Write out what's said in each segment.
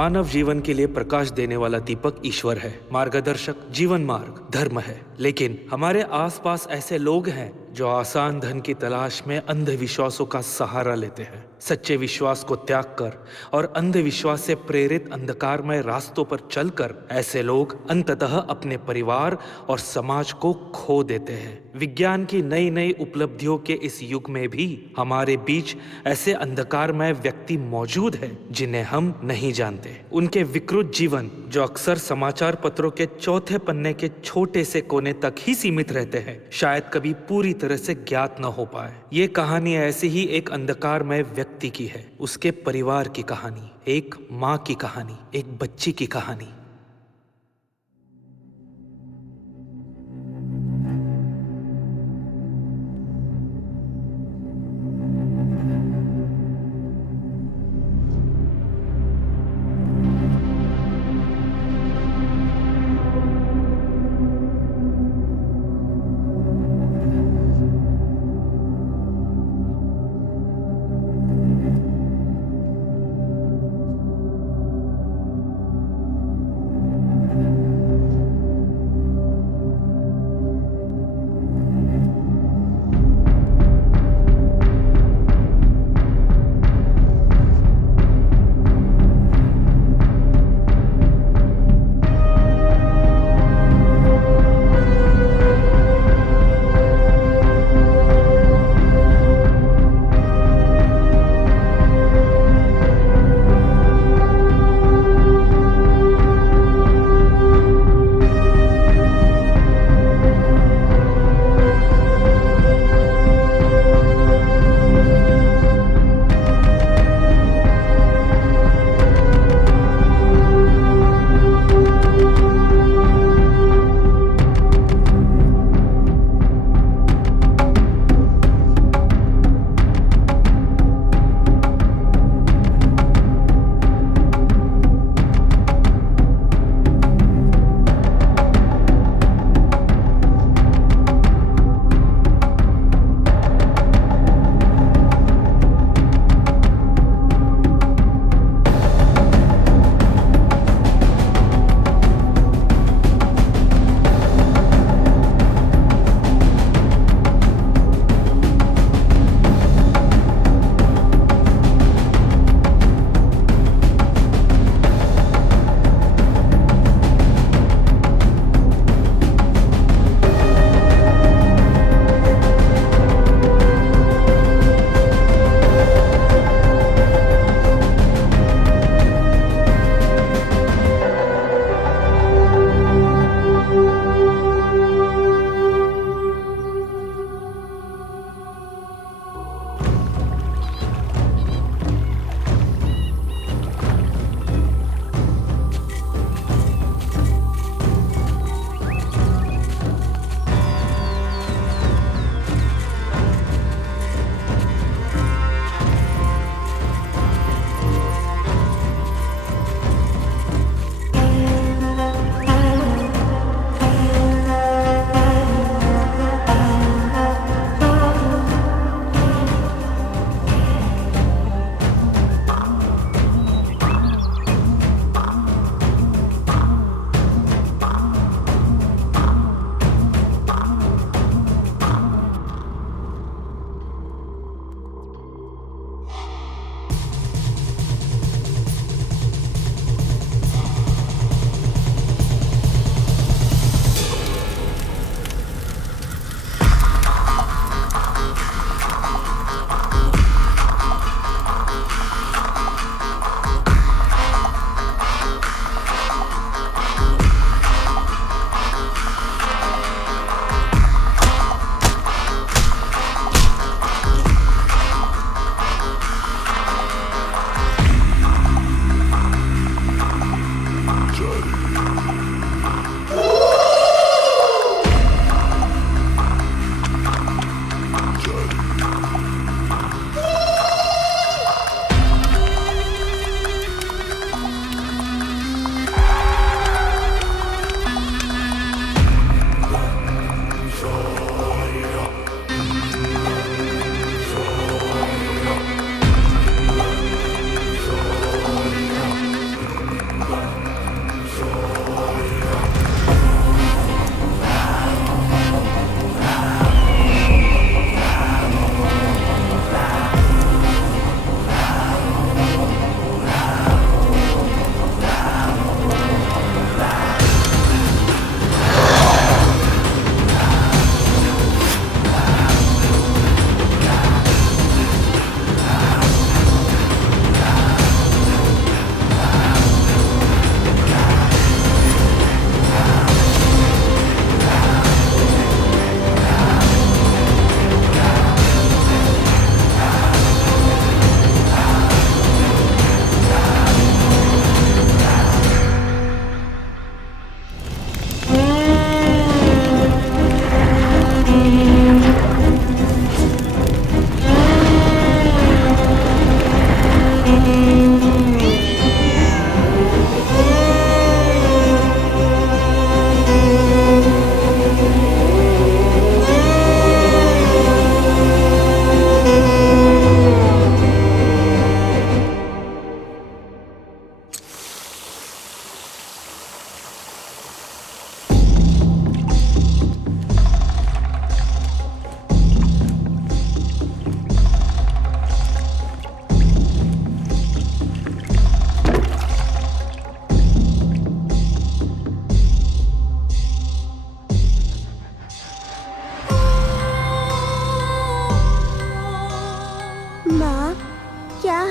मानव जीवन के लिए प्रकाश देने वाला दीपक ईश्वर है, मार्गदर्शक जीवन मार्ग धर्म है। लेकिन हमारे आसपास ऐसे लोग हैं जो आसान धन की तलाश में अंधविश्वासों का सहारा लेते हैं। सच्चे विश्वास को त्याग कर और अंधविश्वास से प्रेरित अंधकारमय रास्तों पर चलकर ऐसे लोग अंततः अपने परिवार और समाज को खो देते हैं। विज्ञान की नई नई उपलब्धियों के इस युग में भी हमारे बीच ऐसे अंधकारमय व्यक्ति मौजूद हैं जिन्हें हम नहीं जानते। उनके विकृत जीवन जो अक्सर समाचार पत्रों के चौथे पन्ने के छोटे से कोने तक ही सीमित रहते हैं, शायद कभी पूरी तरह से ज्ञात न हो पाए। ये कहानी ऐसे ही एक अंधकारमय व्यक्ति की है, उसके परिवार की कहानी, एक माँ की कहानी, एक बच्ची की कहानी।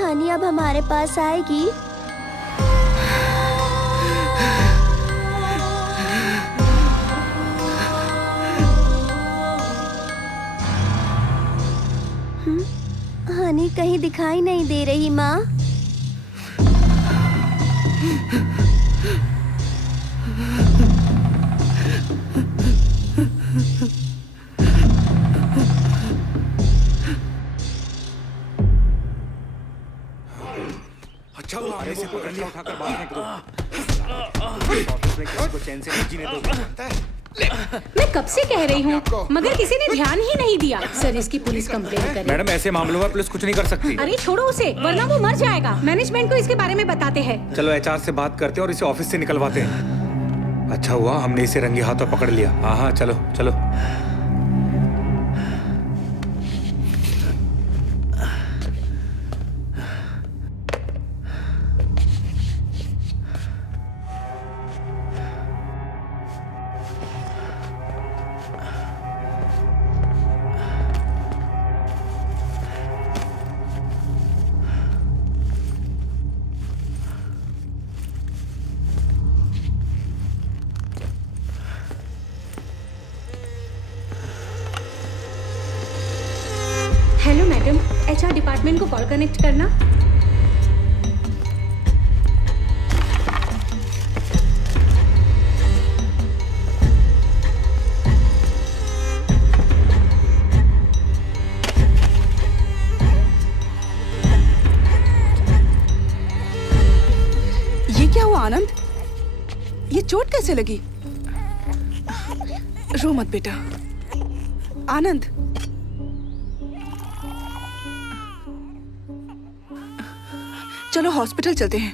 हानि अब हमारे पास आएगी? हानि कहीं दिखाई नहीं दे रही माँ। अच्छा वो आने से पकड़ लिया, उठाकर बाहर फेंक दो। ऑफिस में किसी को चैन से नहीं जीने दोगे। मैं कब से कह रही हूँ, मगर किसी ने ध्यान ही नहीं दिया। सर इसकी पुलिस कंप्लेंट करे। मैडम ऐसे मामलों में पुलिस कुछ नहीं कर सकती। अरे छोड़ो उसे, वरना वो मर जाएगा। मैनेजमेंट को इसके बारे में बताते हैं। चलो एचआर से बात करते हैं और इसे ऑफिस से निकलवाते हैं। अच्छा हुआ हमने इसे रंगे हाथों पकड़ लिया। हाँ हाँ चलो चलो। हेलो मैडम, एचआर डिपार्टमेंट को कॉल कनेक्ट करना। ये क्या हुआ आनंद? ये चोट कैसे लगी? रो मत बेटा। आनंद, चलो हॉस्पिटल चलते हैं।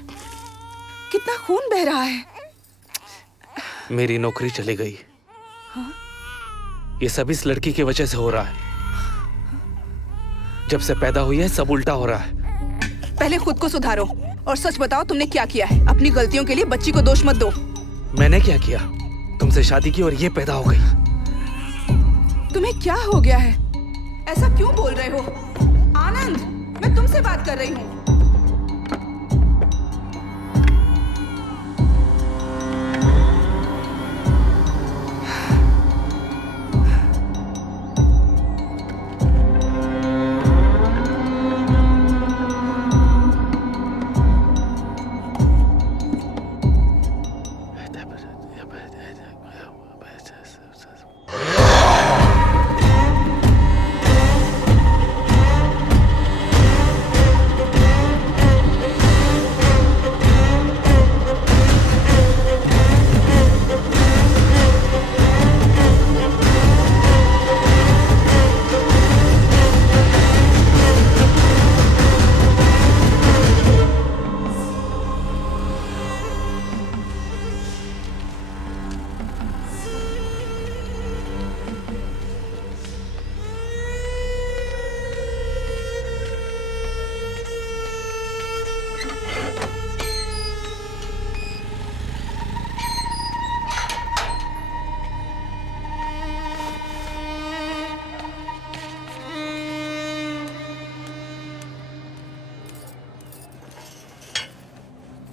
कितना खून बह रहा है। मेरी नौकरी चली गई। ये सब इस लड़की की वजह से हो रहा है। जब से पैदा हुई है सब उल्टा हो रहा है। पहले खुद को सुधारो और सच बताओ तुमने क्या किया है। अपनी गलतियों के लिए बच्ची को दोष मत दो। मैंने क्या किया? तुमसे शादी की और ये पैदा हो गई। तुम्हें क्या हो गया है? ऐसा क्यों बोल रहे हो? आनंद, मैं तुमसे बात कर रही हूँ।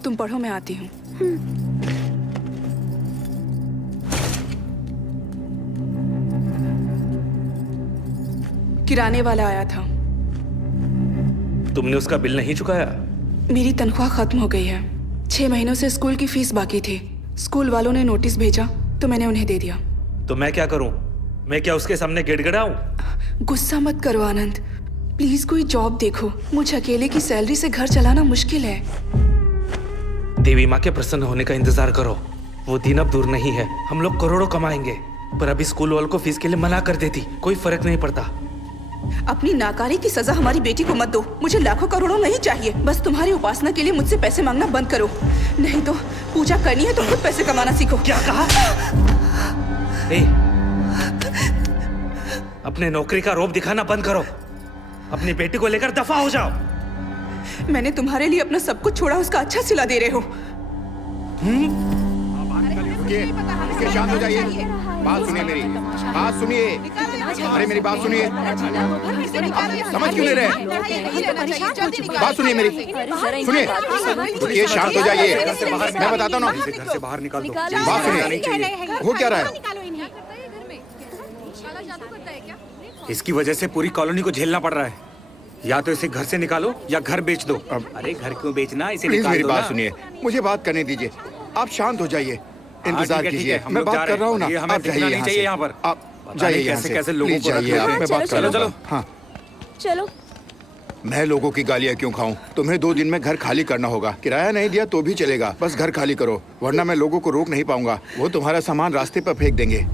तुम पढ़ो, मैं आती हूँ। किराने वाला आया था। तुमने उसका बिल नहीं चुकाया? मेरी तनख्वाह खत्म हो गई है। 6 महीनों से स्कूल की फीस बाकी थी। स्कूल वालों ने नोटिस भेजा तो मैंने उन्हें दे दिया। तो मैं क्या करूं? मैं क्या उसके सामने गिड़गिड़ाऊं? गुस्सा मत करो आनंद, प्लीज कोई जॉब देखो। मुझे अकेले की सैलरी से घर चलाना मुश्किल है। देवी माँ के प्रसन्न होने का इंतजार करो। वो दिन अब दूर नहीं है। हम लोग करोड़ों कमाएंगे। पर अभी स्कूल वालों को फीस के लिए मना कर देती, कोई फर्क नहीं पड़ता। अपनी नाकारी की सजा हमारी बेटी को मत दो। मुझे लाखों करोड़ों नहीं चाहिए। बस तुम्हारी उपासना के लिए मुझसे पैसे मांगना बंद करो। नहीं तो पूजा करनी है तो खुद पैसे कमाना सीखो। क्या कहा? अपने नौकरी का रौब दिखाना बंद करो। अपनी बेटी को लेकर दफा हो जाओ। मैंने तुम्हारे लिए अपना सब कुछ छोड़ा, उसका अच्छा सिला दे रहे हो। शांत हो जाइए। बात सुनिए मेरी, बात सुनिए। अरे मेरी बात सुनिए, समझ क्यों नहीं रहे? बात सुनिए मेरी, सुनिए, रुकिए, शांत हो जाइए, मैं बताता हूँ ना। घर से बाहर निकाल दो। बात सुनिए, हो क्या रहा है? इसकी वजह से पूरी कॉलोनी को झेलना पड़ रहा है। या तो इसे घर से निकालो या घर बेच दो। अरे घर क्यों बेचना, इसे प्लीज निकाल मेरी दो बात ना। सुनिए, मुझे बात करने दीजिए। आप शांत हो जाइए, इंतजार ठीक है, कीजिए, हम मैं लोग जा बात रहे कर रहा हूँ ना। हैं। ये हमें आप दिखना जाइए नहीं यहाँ चाहिए से। यहाँ पर। आप पता जाइए नहीं यहाँ कैसे से। कैसे लोगों प्लीज को रख जाइए, लेते आप हैं। मैं बात कर चलो, लूँगा। चलो। हाँ, चलो। मैं लोगों की गालियाँ क्यों खाऊं? तुम्हें 2 दिन में घर खाली करना होगा। किराया नहीं दिया तो भी चलेगा, बस घर खाली करो, वरना मैं लोगों को रोक नहीं पाऊंगा। वो तुम्हारा सामान रास्ते पर फेंक देंगे।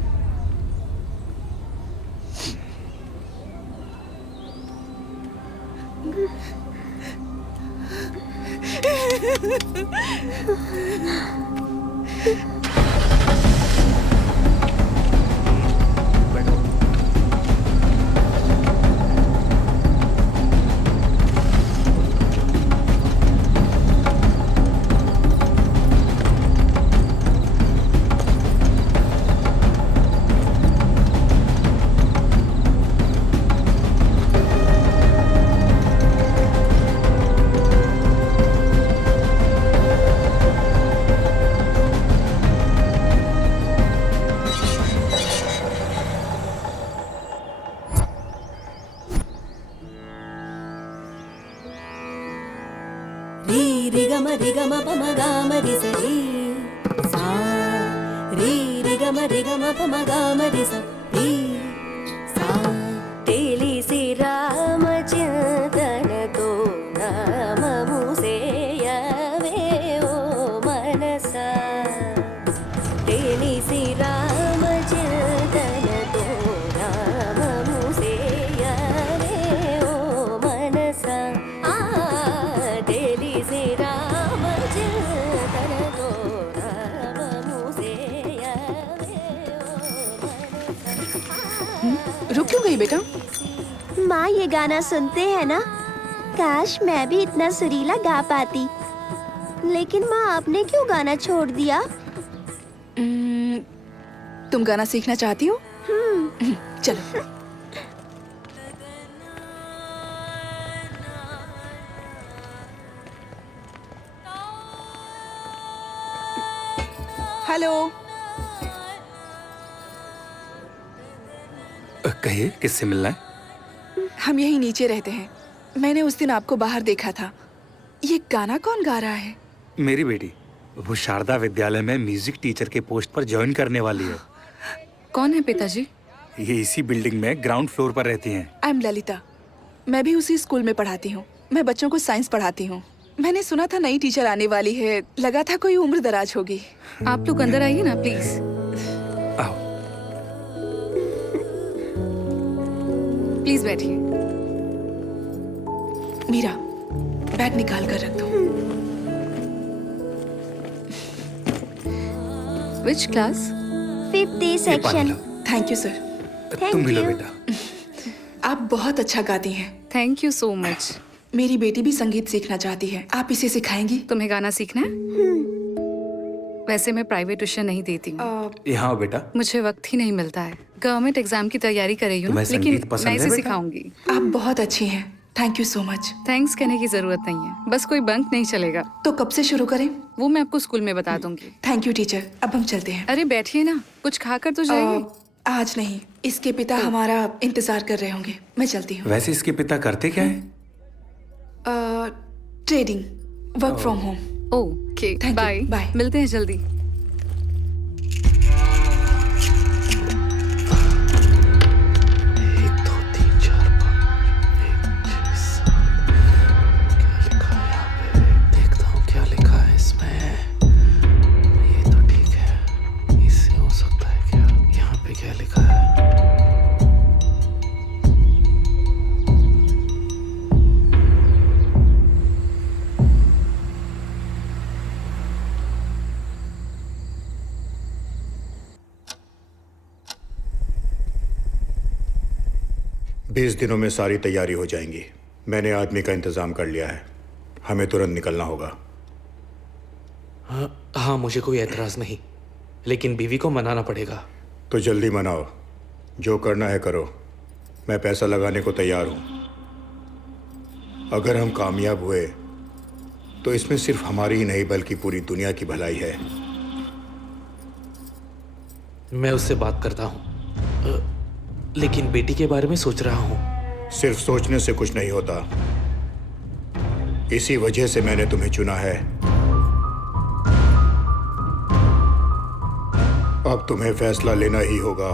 री ग म प म गा म रि स री सा री ग म प म गा म रि स री सा तेली सी राम चिंतन तो नाम मुसे यवे ओ मनसा तेली सी राम चिंतन तो नाम मुसे यवे ओ मनसा तेली सी राम चिंतन तो नाम मुसे यवे ओ मनसा। रुक क्यों गई बेटा? माँ ये गाना सुनते हैं ना, काश मैं भी इतना सुरीला गा पाती। लेकिन माँ आपने क्यों गाना छोड़ दिया? तुम गाना सीखना चाहती हो? चलो। हेलो। कहिए, किससे मिलना है? हम यहीं नीचे रहते हैं। मैंने उस दिन आपको बाहर देखा था। ये गाना कौन गा रहा है? मेरी बेटी, वो शारदा विद्यालय में म्यूजिक टीचर के पोस्ट पर ज्वाइन करने वाली है। कौन है पिताजी? ये इसी बिल्डिंग में ग्राउंड फ्लोर पर रहती हैं। I am Lalita. मैं भी उसी स्कूल में पढ़ाती हूँ। मैं बच्चों को साइंस पढ़ाती हूँ। मैंने सुना था नई टीचर आने वाली है। लगा था कोई उम्र दराज होगी। आप लोग अंदर आइए ना प्लीज। आओ। प्लीज बैठिए। मीरा, बैग निकाल कर रख दो। Which class? 5th ये पानी section. Low. Thank you sir. तुम भी लो you. बेटा। आप बहुत अच्छा गाती हैं। Thank you so much. मेरी बेटी भी संगीत सीखना चाहती है। आप इसे सिखाएंगी? तुम्हें गाना सीखना है? वैसे मैं प्राइवेट ट्यूशन नहीं देती हूँ। यहाँ आओ बेटा। मुझे वक्त ही नहीं मिलता है। गवर्नमेंट एग्जाम की तैयारी कर रही हूँ, तुम्हें लेकिन संगीत पसंद मैं है इसे बेटा? सिखाऊंगी। आप बहुत अच्छी हैं। Thank you so much. Thanks कहने की जरूरत नहीं है, बस कोई बंक नहीं चलेगा। तो कब से शुरू करें? वो मैं आपको स्कूल में बता दूंगी। Thank you teacher. अब हम चलते हैं। अरे बैठिए ना, कुछ खाकर तो जाइए। आज नहीं, इसके पिता हमारा इंतजार कर रहे होंगे। मैं चलती हूँ। वैसे इसके पिता करते क्या है? Trading, work from home. Okay, Thank you. Bye Bye. मिलते हैं जल्दी। बीस दिनों में सारी तैयारी हो जाएंगी। मैंने आदमी का इंतजाम कर लिया है। हमें तुरंत निकलना होगा। हाँ, मुझे कोई एतराज नहीं, लेकिन बीवी को मनाना पड़ेगा। तो जल्दी मनाओ, जो करना है करो, मैं पैसा लगाने को तैयार हूं। अगर हम कामयाब हुए तो इसमें सिर्फ हमारी ही नहीं बल्कि पूरी दुनिया की भलाई है। मैं उससे बात करता हूँ, लेकिन बेटी के बारे में सोच रहा हूँ। सिर्फ सोचने से कुछ नहीं होता, इसी वजह से मैंने तुम्हें चुना है। अब तुम्हें फैसला लेना ही होगा।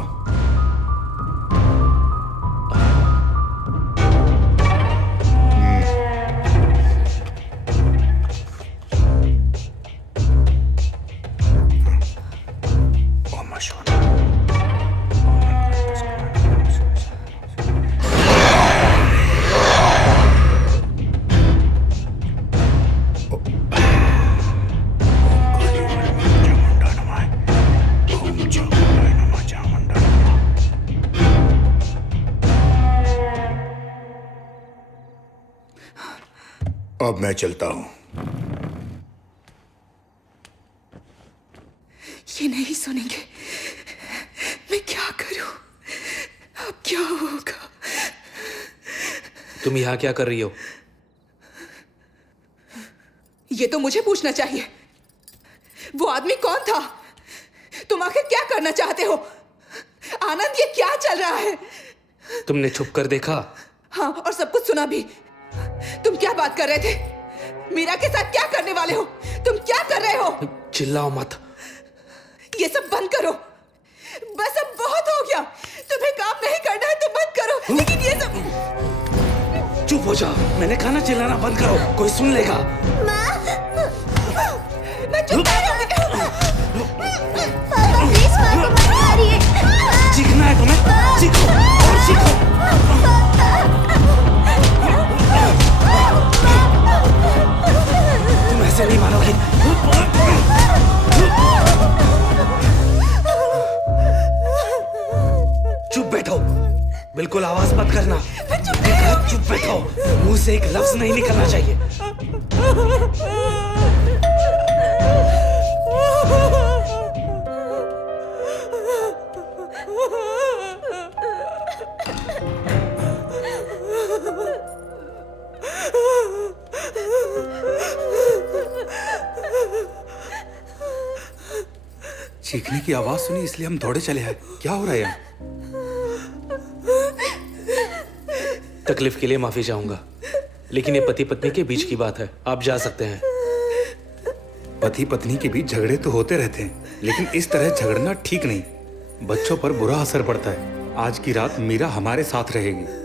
अब मैं चलता हूं। ये नहीं सुनेंगे। मैं क्या करूं? अब क्या होगा? तुम यहाँ क्या कर रही हो? ये तो मुझे पूछना चाहिए। वो आदमी कौन था? तुम आखिर क्या करना चाहते हो? आनंद, ये क्या चल रहा है? तुमने छुप कर देखा? हाँ, और सब कुछ सुना भी। तुम क्या बात कर रहे थे? मीरा के साथ क्या करने वाले हो? तुम क्या कर रहे हो? चिल्लाओ मत। ये सब बंद करो। बस अब बहुत हो गया। तुम्हें काम नहीं करना है तो बंद करो, लेकिन ये सब। चुप हो जाओ, मैंने कहा ना चिल्लाना बंद करो, कोई सुन लेगा। मैं चुप कर रही हूँ। पापा प्लीज माँ को मत मारिए। चीखना है तुम्हें? चीखो और चीखो। तुम ऐसे नहीं मानोगी। चुप बैठो, बिल्कुल आवाज मत करना। चुप बैठो, मुंह से एक लफ्ज नहीं निकलना चाहिए। चीखने की आवाज सुनी इसलिए हम दौड़े चले आए। क्या हो रहा है यहाँ? तकलीफ के लिए माफी चाहूंगा, लेकिन ये पति पत्नी के बीच की बात है, आप जा सकते हैं। पति पत्नी के बीच झगड़े तो होते रहते हैं, लेकिन इस तरह झगड़ना ठीक नहीं। बच्चों पर बुरा असर पड़ता है। आज की रात मीरा हमारे साथ रहेगी।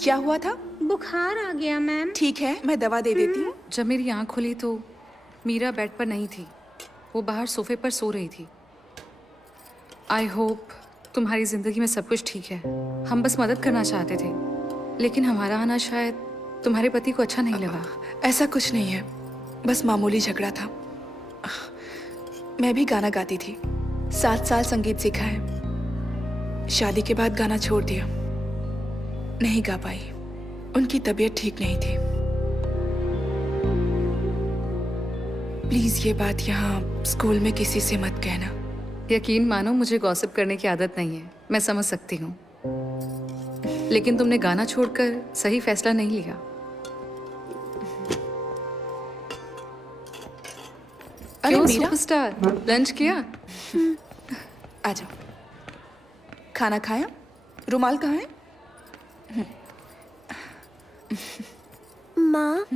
क्या हुआ था? बुखार आ गया मैम। ठीक है, मैं दवा दे देती हूँ। जब मेरी आँख खुली तो मीरा बेड पर नहीं थी, वो बाहर सोफे पर सो रही थी। आई होप तुम्हारी ज़िंदगी में सब कुछ ठीक है। हम बस मदद करना चाहते थे, लेकिन हमारा आना शायद तुम्हारे पति को अच्छा नहीं लगा। ऐसा कुछ नहीं है, बस मामूली झगड़ा था। मैं भी गाना गाती थी, 7 साल संगीत सीखा है। शादी के बाद गाना छोड़ दिया, नहीं गा पाई। उनकी तबीयत ठीक नहीं थी। प्लीज ये बात यहाँ स्कूल में किसी से मत कहना। यकीन मानो, मुझे गॉसिप करने की आदत नहीं है, मैं समझ सकती हूँ। लेकिन तुमने गाना छोड़कर सही फैसला नहीं लिया। अरे क्यों मीरा, सुपरस्टार, लंच किया? आ जाओ। खाना खाया? रुमाल कहाँ है? माँ,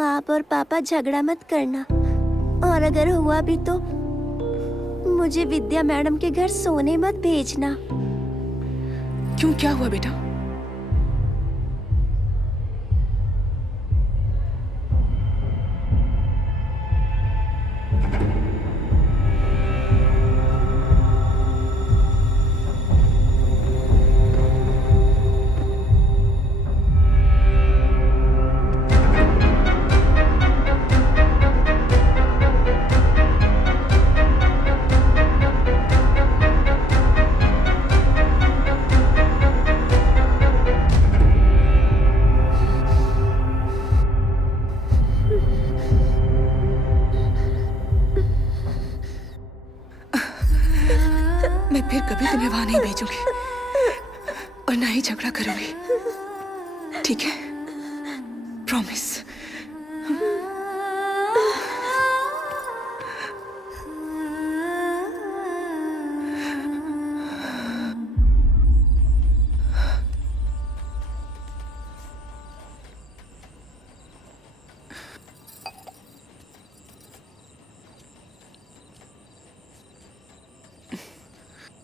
आप और पापा झगड़ा मत करना, और अगर हुआ भी तो मुझे विद्या मैडम के घर सोने मत भेजना। क्यों, क्या हुआ बेटा? फिर कभी तुम्हें वहां नहीं भेजूंगी और ना ही झगड़ा करूंगी, ठीक है? प्रॉमिस।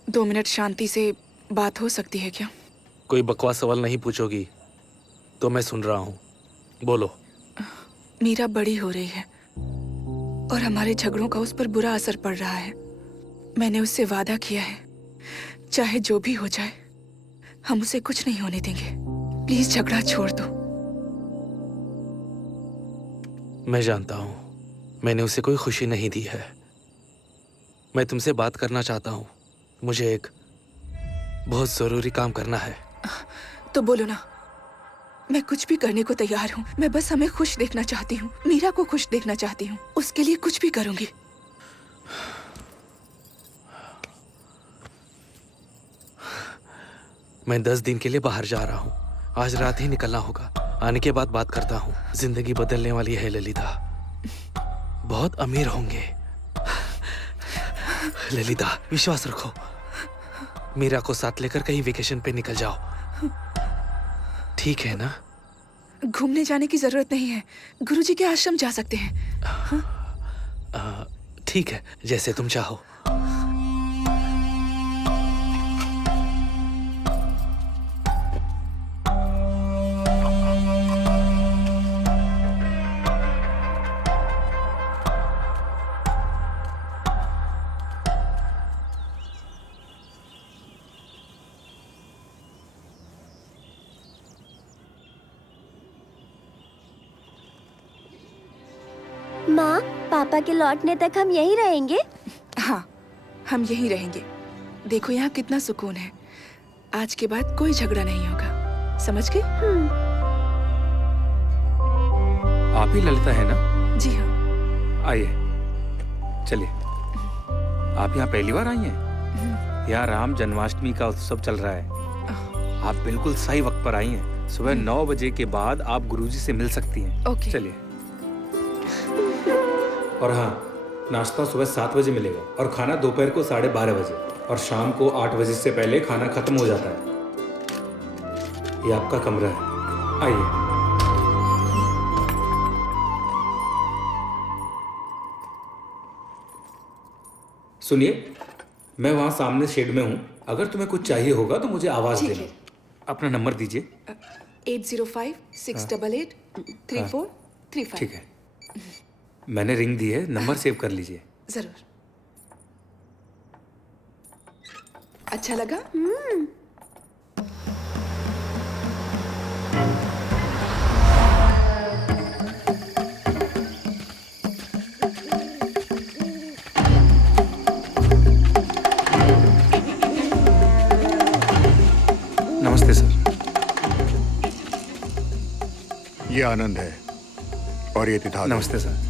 2 मिनट शांति से बात हो सकती है क्या? कोई बकवास सवाल नहीं पूछोगी तो मैं सुन रहा हूँ, बोलो। मीरा बड़ी हो रही है और हमारे झगड़ों का उस पर बुरा असर पड़ रहा है। मैंने उससे वादा किया है, चाहे जो भी हो जाए हम उसे कुछ नहीं होने देंगे। प्लीज झगड़ा छोड़ दो। मैं जानता हूँ मैंने उसे कोई खुशी नहीं दी है। मैं तुमसे बात करना चाहता हूँ। मुझे एक बहुत जरूरी काम करना है। तो बोलो ना, मैं कुछ भी करने को तैयार हूँ। मैं बस हमें खुश देखना चाहती हूँ, मीरा को खुश देखना चाहती हूँ। उसके लिए कुछ भी करूंगी। मैं 10 दिन के लिए बाहर जा रहा हूँ। आज रात ही निकलना होगा। आने के बाद बात करता हूँ। जिंदगी बदलने वाली है ललिता। बहुत अमीर होंगे। ललिता विश्वास रखो। मीरा को साथ लेकर कहीं वेकेशन पे निकल जाओ, ठीक है ना? घूमने जाने की जरूरत नहीं है, गुरुजी के आश्रम जा सकते हैं। ठीक है, जैसे तुम चाहो। माँ, पापा के लौटने तक हम यहीं रहेंगे? हाँ, हम यहीं रहेंगे। देखो यहाँ कितना सुकून है। आज के बाद कोई झगड़ा नहीं होगा, समझ गए? आप ही ललिता है ना? जी हाँ। आइए, चलिए। आप यहाँ पहली बार आई हैं? यहाँ राम जन्माष्टमी का उत्सव चल रहा है। आप बिल्कुल सही वक्त पर आई हैं। सुबह 9 बजे के बाद आप गुरुजी से मिल सकती हैं। ओके। चलिए। और हाँ, नाश्ता सुबह 7 बजे मिलेगा और खाना दोपहर को 12:30 बजे और शाम को 8 बजे से पहले खाना खत्म हो जाता है। ये आपका कमरा है, आइए। सुनिए, मैं वहाँ सामने शेड में हूँ। अगर तुम्हें कुछ चाहिए होगा तो मुझे आवाज ठीक देना। अपना नंबर दीजिए। 8056883435। ठीक है, मैंने रिंग दी है, नंबर सेव कर लीजिए। जरूर। अच्छा लगा? नमस्ते सर। ये आनंद है और ये तिथाल। नमस्ते सर।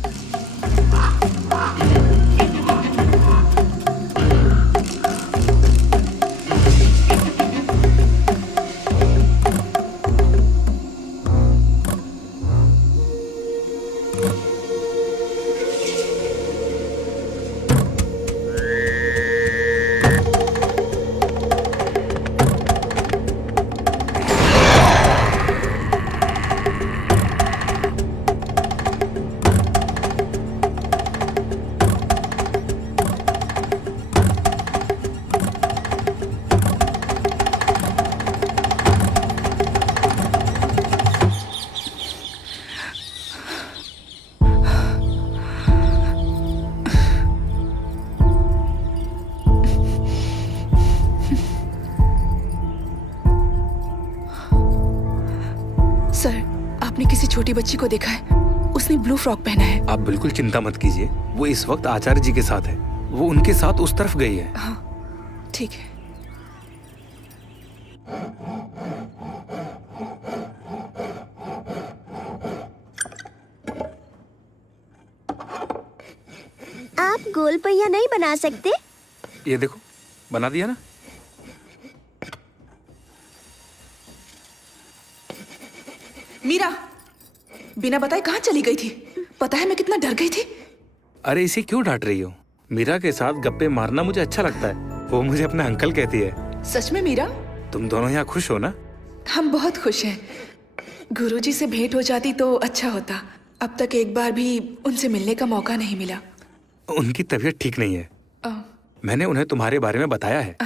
सर, आपने किसी छोटी बच्ची को देखा है? उसने ब्लू फ्रॉक पहना है। आप बिल्कुल चिंता मत कीजिए, वो इस वक्त आचार्य जी के साथ है। वो उनके साथ उस तरफ गई है। हाँ, ठीक है। आप गोल पहिया नहीं बना सकते? ये देखो, बना दिया ना। मीरा बिना बताए कहाँ चली गई थी? पता है मैं कितना डर गई थी। अरे इसे क्यों डांट रही हो? मीरा के साथ गप्पे मारना मुझे अच्छा लगता है। वो मुझे अपना अंकल कहती है। सच में मीरा? तुम दोनों यहाँ खुश हो ना? हम बहुत खुश हैं। गुरुजी से भेंट हो जाती तो अच्छा होता। अब तक एक बार भी उनसे मिलने का मौका नहीं मिला। उनकी तबीयत ठीक नहीं है। अ, मैंने उन्हें तुम्हारे बारे में बताया है।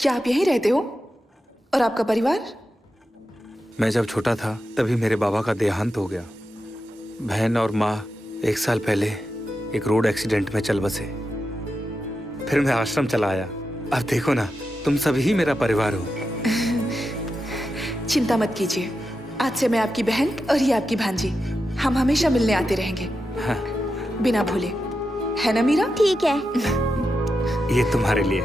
क्या आप यहीं रहते हो? और आपका परिवार? मैं जब छोटा था तभी मेरे बाबा का देहांत हो गया। बहन और माँ 1 साल पहले एक रोड एक्सीडेंट में चल बसे। फिर मैं आश्रम चला आया। अब देखो ना, तुम सभी ही मेरा परिवार हो। चिंता मत कीजिए, आज से मैं आपकी बहन और ये आपकी भांजी। हम हमेशा मिलने आते रहेंगे। हाँ। बिना भूले, है ना मीरा? ठीक है। ये तुम्हारे लिए।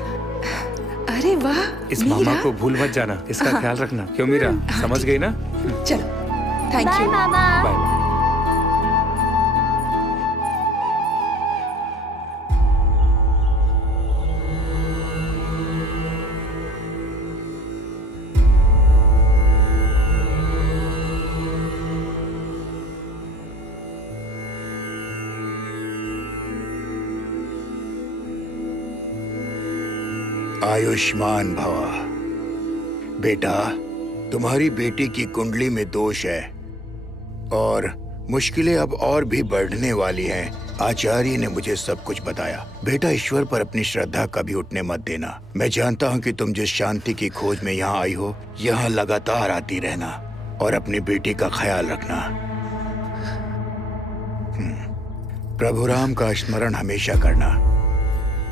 अरे वाह इस मीरा। मामा को भूल मत जाना, इसका ख्याल रखना। क्यों मीरा, समझ गई ना? चलो, थैंक बाय यू। मामा। बाय। आयुष्मान भवा। बेटा, तुम्हारी बेटी की कुंडली में दोष है और मुश्किलें अब और भी बढ़ने वाली हैं। आचार्य ने मुझे सब कुछ बताया। बेटा, ईश्वर पर अपनी श्रद्धा कभी उठने मत देना। मैं जानता हूँ कि तुम जिस शांति की खोज में यहाँ आई हो, यहाँ लगातार आती रहना और अपनी बेटी का ख्याल रखना। प्रभु राम का स्मरण हमेशा करना।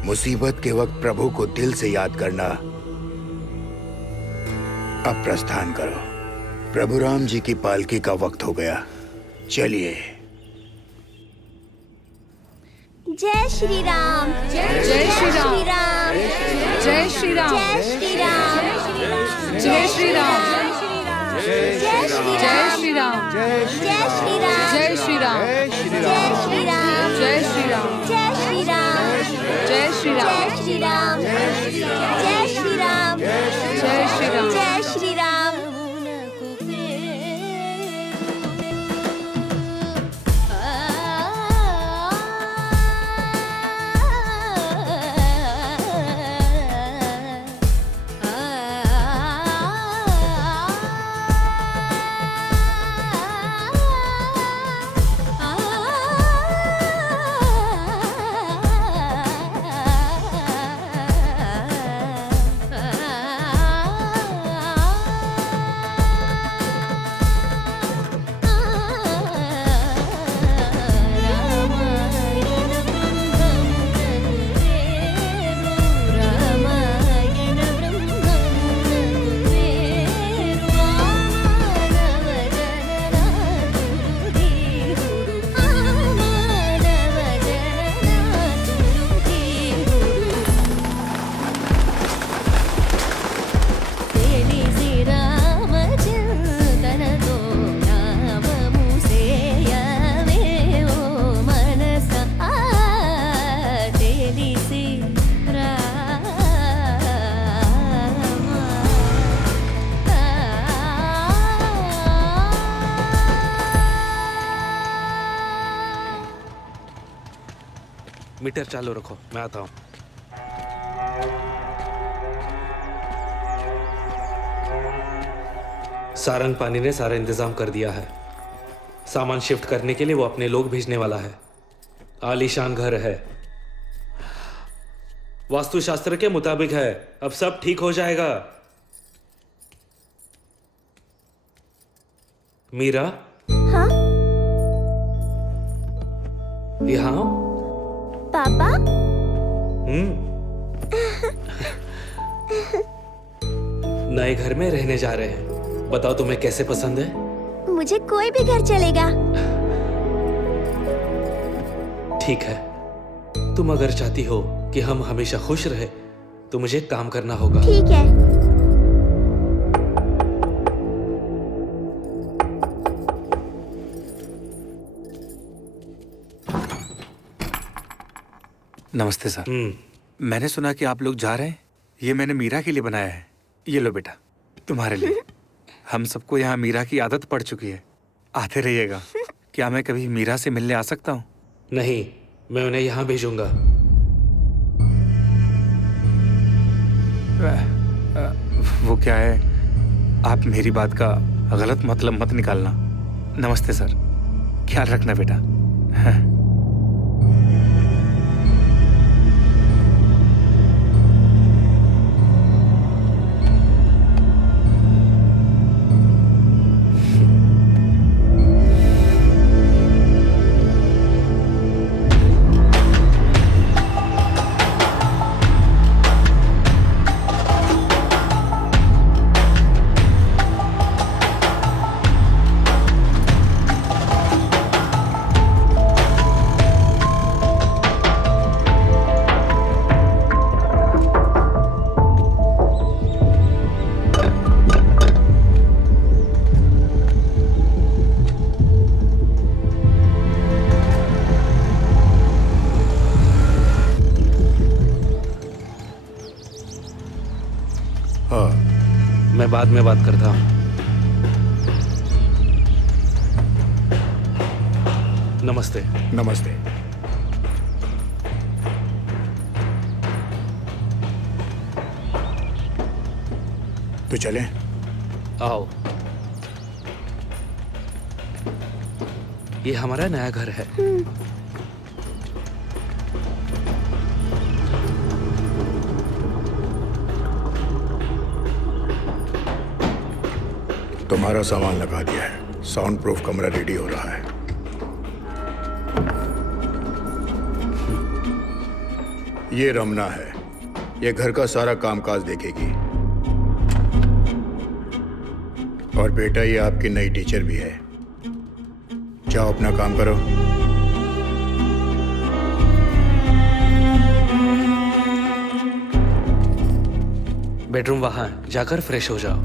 मुसीबत के वक्त प्रभु को दिल से याद करना। अब प्रस्थान करो। प्रभु राम जी की पालकी का वक्त हो गया। चलिए। जय श्री राम। जय श्री राम। श्री राम। जय श्री राम। जय श्री राम। जय श्री राम। जय श्री जय राम। श्री राम। जय श्री राम। जय श्री राम। जय श्री राम। जय श्री राम। जय श्री राम। जय श्री राम। जय श्री राम। जय श्री राम। जय श्री राम। जय श्री राम। मीटर चालू रखो, मैं आता हूँ। सारंग पानी ने सारा इंतजाम कर दिया है। सामान शिफ्ट करने के लिए वो अपने लोग भेजने वाला है। आलीशान घर है, वास्तुशास्त्र के मुताबिक है। अब सब ठीक हो जाएगा। मीरा, हाँ यहाँ आओ। पापा। नए घर में रहने जा रहे हैं। बताओ तुम्हें कैसे पसंद है? मुझे कोई भी घर चलेगा। ठीक है, तुम अगर चाहती हो कि हम हमेशा खुश रहे तो मुझे काम करना होगा। ठीक है। नमस्ते सर। मैंने सुना कि आप लोग जा रहे हैं। ये मैंने मीरा के लिए बनाया है। ये लो बेटा, तुम्हारे लिए। हम सबको यहाँ मीरा की आदत पड़ चुकी है, आते रहिएगा। क्या मैं कभी मीरा से मिलने आ सकता हूँ? नहीं, मैं उन्हें यहाँ भेजूंगा। वो क्या है, आप मेरी बात का गलत मतलब मत निकालना। नमस्ते सर, ख्याल रखना बेटा। मैं बाद में बात करता हूँ। नमस्ते। नमस्ते। तो चलें? आओ। ये हमारा नया घर है। तुम्हारा सामान लगा दिया है, साउंड प्रूफ कमरा रेडी हो रहा है। ये रमना है, ये घर का सारा कामकाज देखेगी। और बेटा, ये आपकी नई टीचर भी है। जाओ अपना काम करो। बेडरूम वहां है, जाकर फ्रेश हो जाओ।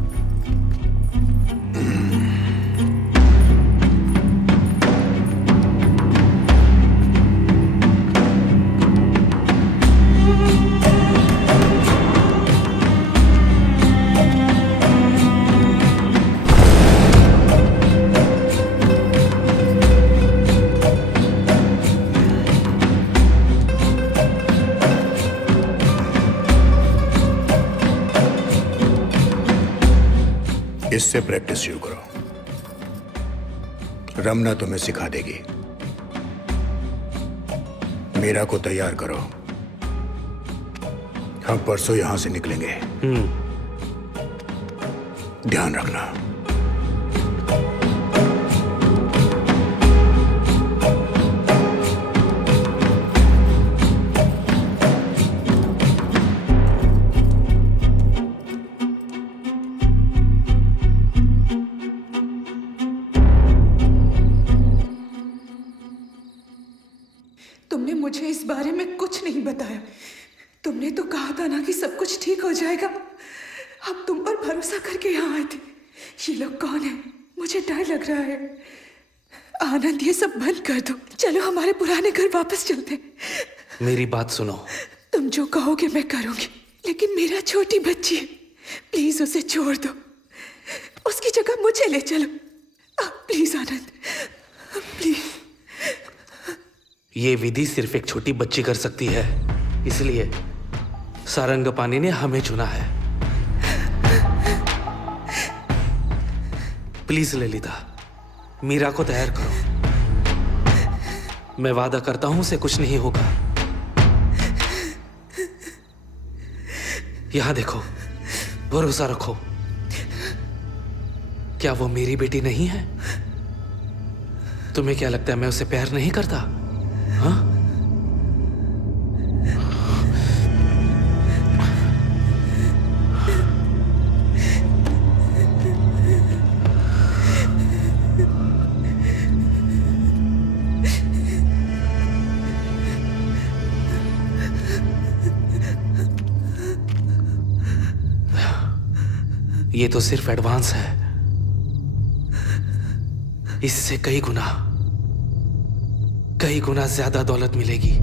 इससे प्रैक्टिस शुरू करो। रमना तुम्हें सिखा देगी। मीरा को तैयार करो, हम परसों यहां से निकलेंगे। ध्यान रखना। तुमने मुझे इस बारे में कुछ नहीं बताया। तुमने तो कहा था ना कि सब कुछ ठीक हो जाएगा। अब तुम पर भरोसा करके यहाँ आए थे। ये लोग कौन है? मुझे डर लग रहा है। आनंद, ये सब बंद कर दो। चलो हमारे पुराने घर वापस चलते। मेरी बात सुनो। तुम जो कहोगे मैं करूंगी, लेकिन मेरा छोटी बच्ची है, प्लीज उसे छोड़ दो। उसकी जगह मुझे ले चलो। Please Anand, please. ये विधि सिर्फ एक छोटी बच्ची कर सकती है, इसलिए सारंगपाणि ने हमें चुना है। प्लीज ललिता, मीरा को तैयार करो। मैं वादा करता हूं उसे कुछ नहीं होगा। यहां देखो, भरोसा रखो। क्या वो मेरी बेटी नहीं है? तुम्हें क्या लगता है मैं उसे प्यार नहीं करता? हाँ? ये तो सिर्फ एडवांस है, इससे कई गुना ज्यादा दौलत मिलेगी।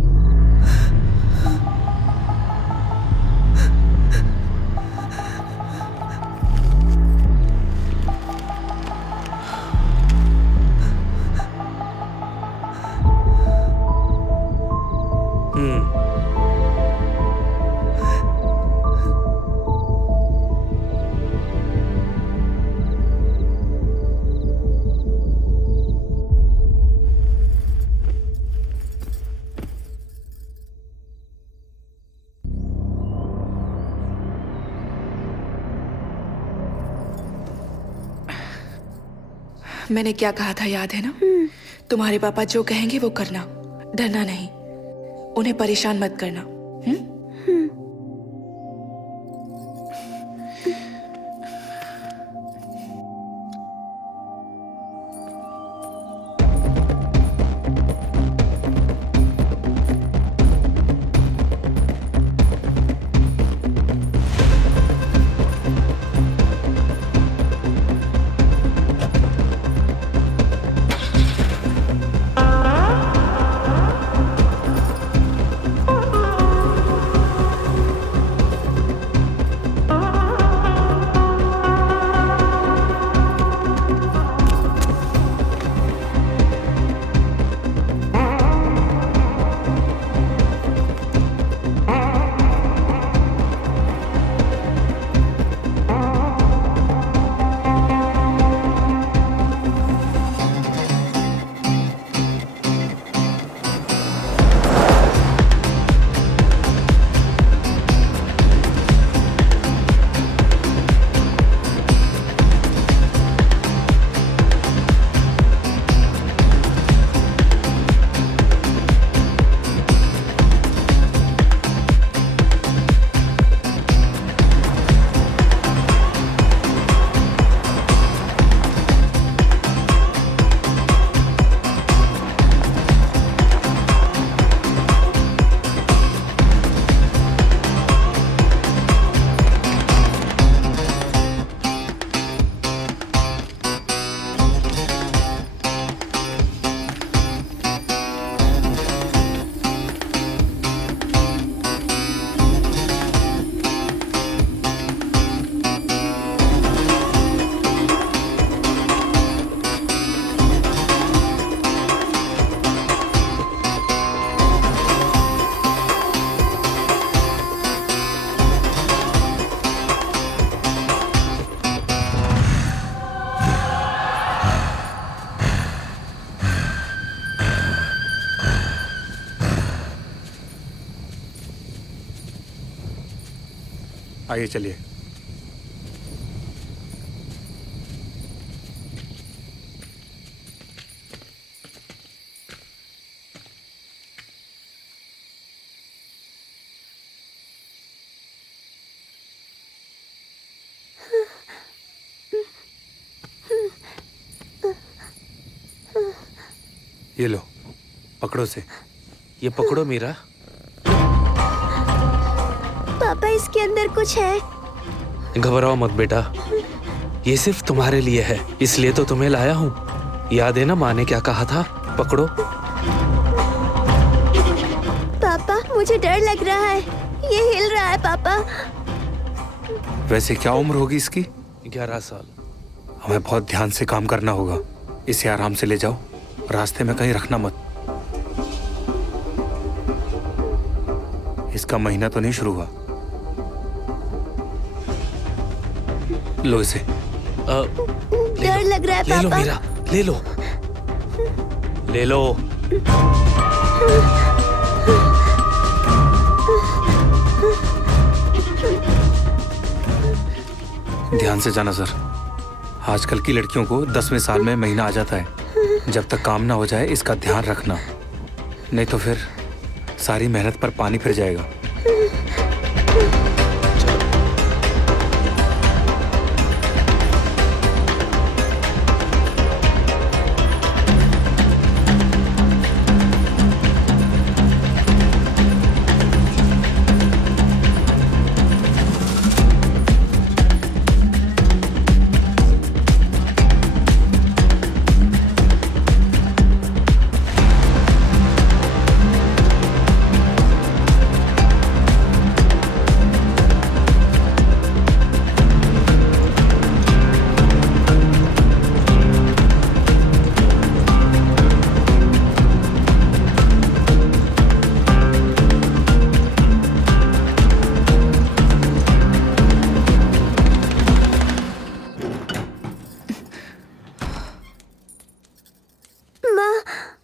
मैंने क्या कहा था याद है ना? तुम्हारे पापा जो कहेंगे वो करना, डरना नहीं, उन्हें परेशान मत करना। आइए चलिए। ये लो, पकड़ो से। ये पकड़ो मीरा। पापा इसके अंदर कुछ है। घबराओ मत बेटा, ये सिर्फ तुम्हारे लिए है, इसलिए तो तुम्हें लाया हूँ। याद है ना माँ ने क्या कहा था? पकड़ो। पापा मुझे डर लग रहा है, ये हिल रहा है पापा। वैसे क्या उम्र होगी इसकी? 11 साल। हमें बहुत ध्यान से काम करना होगा। इसे आराम से ले जाओ, रास्ते में कहीं रखना मत। इसका महीना तो नहीं शुरू हुआ। लो इसे। डर लग रहा है ले लो पापा। मीरा, ले लो, ले लो। ध्यान से जाना सर। आजकल की लड़कियों को 10वें साल में महीना आ जाता है। जब तक काम ना हो जाए इसका ध्यान रखना, नहीं तो फिर सारी मेहनत पर पानी फिर जाएगा।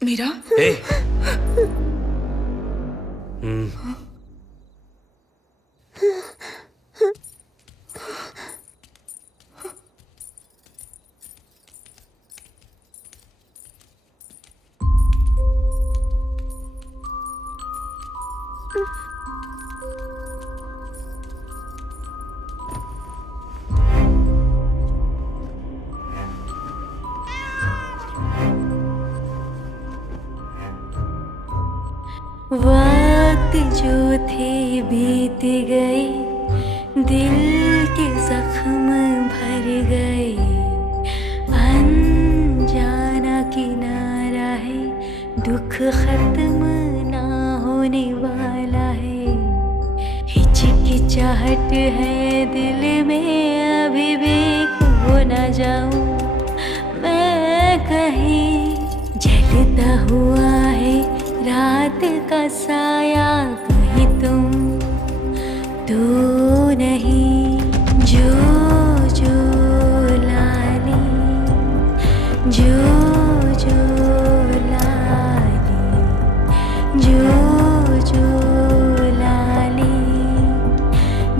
मीरा, ए, वक्त जो थे बीत गए, दिल के जख्म भर गए। अनजाना किनारा है, दुख खत्म ना होने वाला है। हिचकिचाहट है दिल में, अभी भी खो ना जाऊं मैं कहीं। जलता हुआ है रात का साया, कहीं तुम तो नहीं। जो जो लाली, जो जो लाली, जो जो लाली,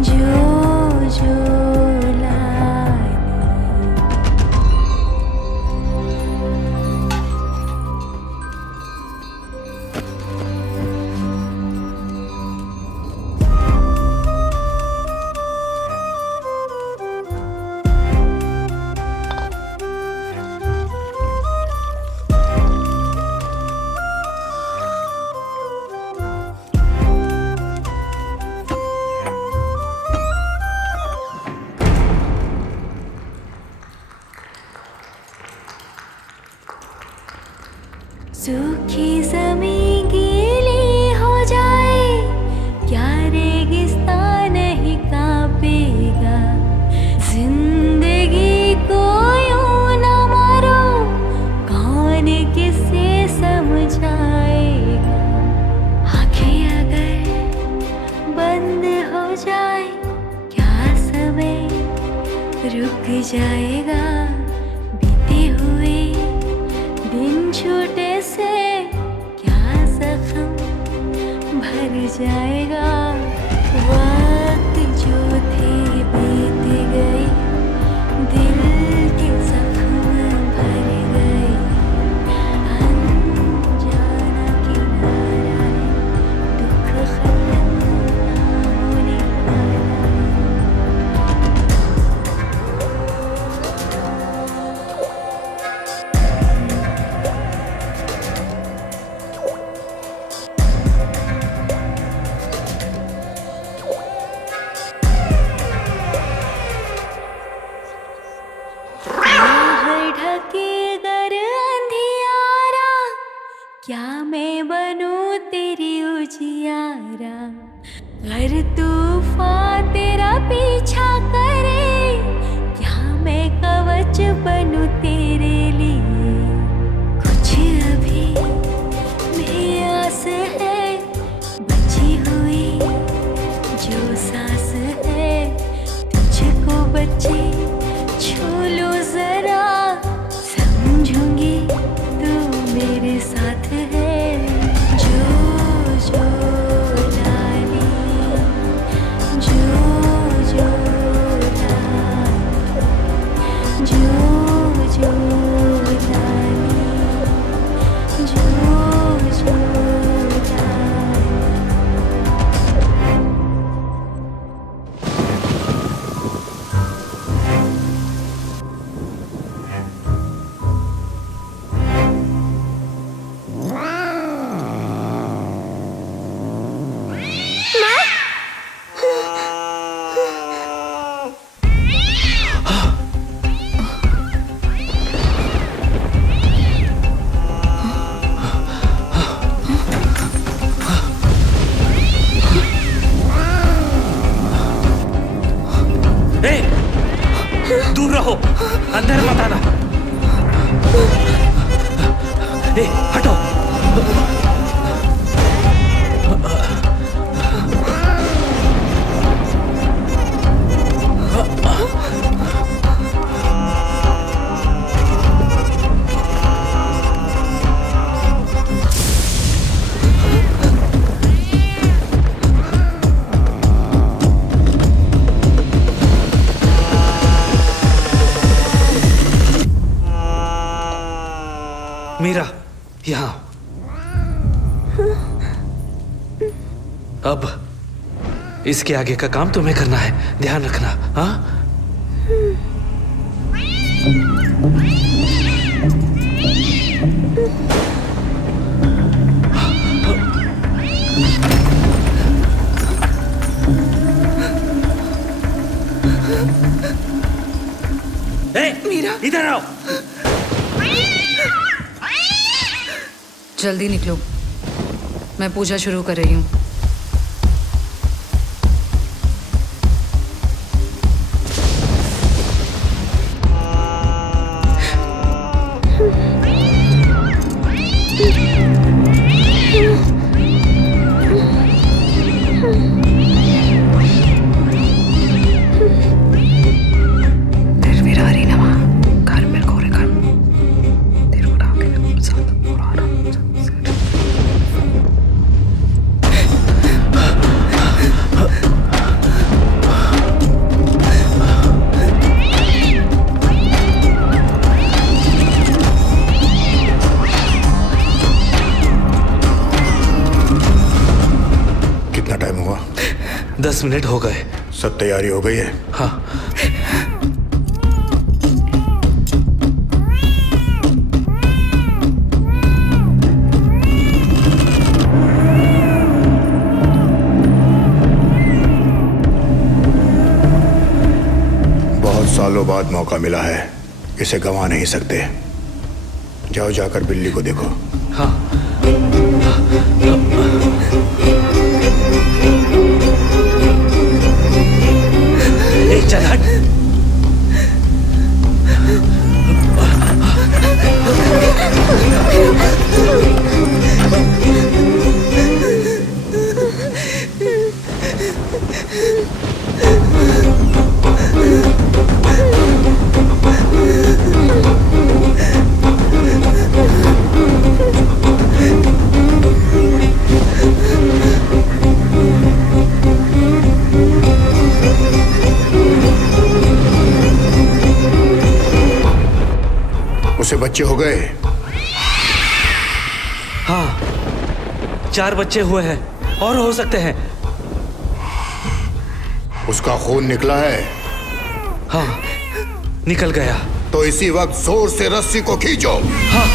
जो जो लाली। सूखी ज़मीं गीली हो जाए, क्या रेगिस्तान नहीं कांपेगा। जिंदगी को यूं न मारो, कौन किसे समझाएगा। आँखें अगर बंद हो जाए, क्या समय रुक जाएगा। बीते हुए दिन छूटे से क्या जख्म भर जाएगा। वक्त जो थे बीत गए, दिल के जख्म भर गए। अनजाना किनारा है, दुख खत्म ना होने वाला है। ढके गर अंधियारा, क्या मैं बनूं तेरी उजियारा। घर तूफान तेरा पीछा करे, क्या मैं कवच बनूं तेरे लिए। कुछ अभी भी आस है बची हुई, जो सांस है तुझको बचे छू लो जरा। समझूंगी तू मेरे साथ है। जो जो लाली, जो जो लाली, जो जो लाली, जो जो लाली। दूर रहो, अंदर मत आना। हटो। मीरा, यहाँ। अब इसके आगे का काम तुम्हें करना है, ध्यान रखना। हाँ? इधर आओ। जल्दी निकलो, मैं पूजा शुरू कर रही हूँ। कितना टाइम हुआ? 10 मिनट हो गए। सब तैयारी हो गई है? हाँ। बहुत सालों बाद मौका मिला है, इसे गंवा नहीं सकते। जाओ, जाकर बिल्ली को देखो। हाँ। चल हट। उसे बच्चे हो गए? हाँ, 4 बच्चे हुए हैं और हो सकते हैं। उसका खून निकला है? हाँ, निकल गया। तो इसी वक्त जोर से रस्सी को खींचो। हाँ।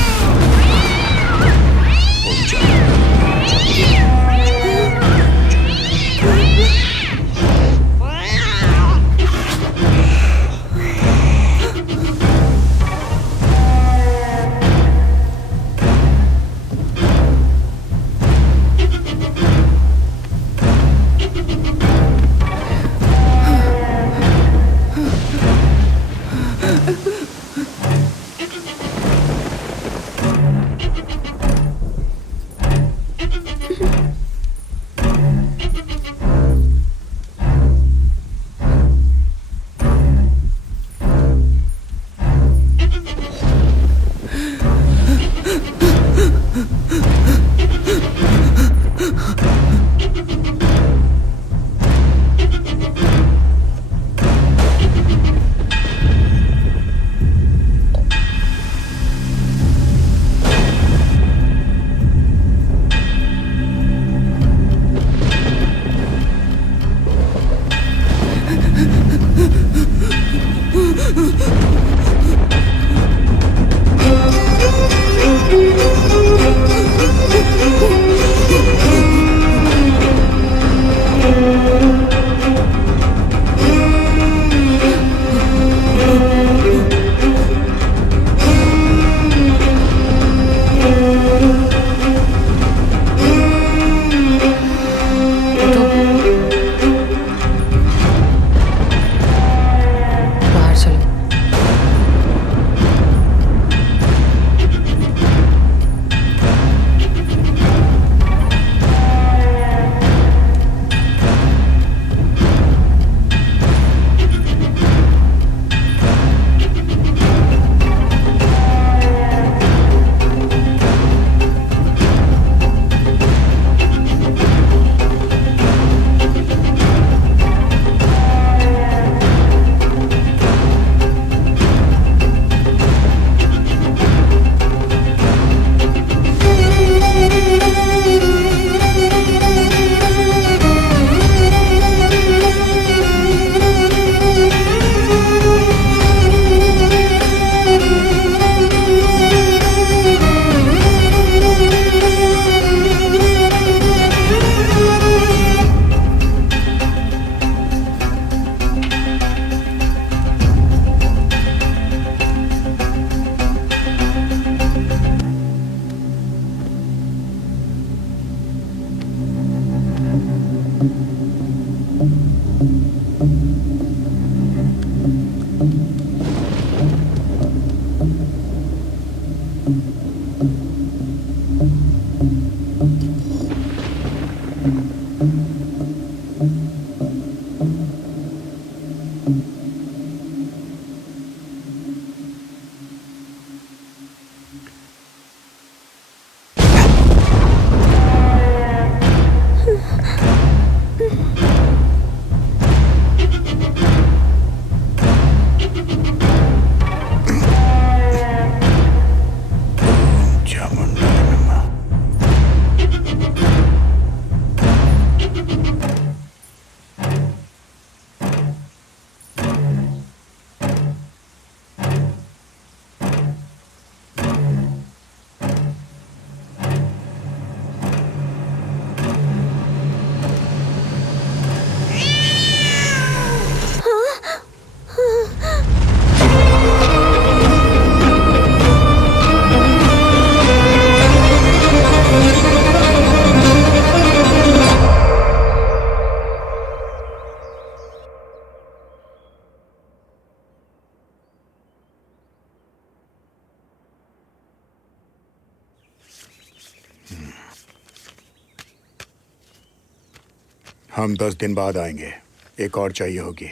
हम 10 दिन बाद आएंगे। एक और चाहिए होगी।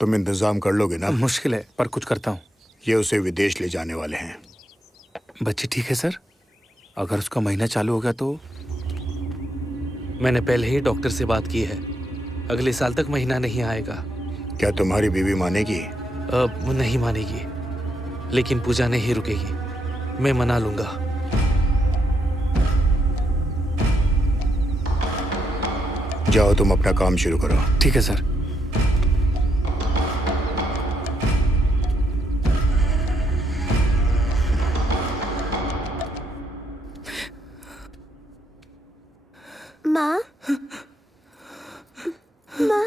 तुम इंतजाम कर लोगे ना? मुश्किल है, पर कुछ करता हूँ। ये उसे विदेश ले जाने वाले हैं। बच्ची ठीक है सर? अगर उसका महीना चालू हो गया तो? मैंने पहले ही डॉक्टर से बात की है। अगले साल तक महीना नहीं आएगा। क्या तुम्हारी बीवी मानेगी? अब नहीं मानेगी, लेकिन पूजा नहीं रुकेगी। मैं मना लूंगा। जाओ, तुम अपना काम शुरू करो। ठीक है सर। माँ, माँ,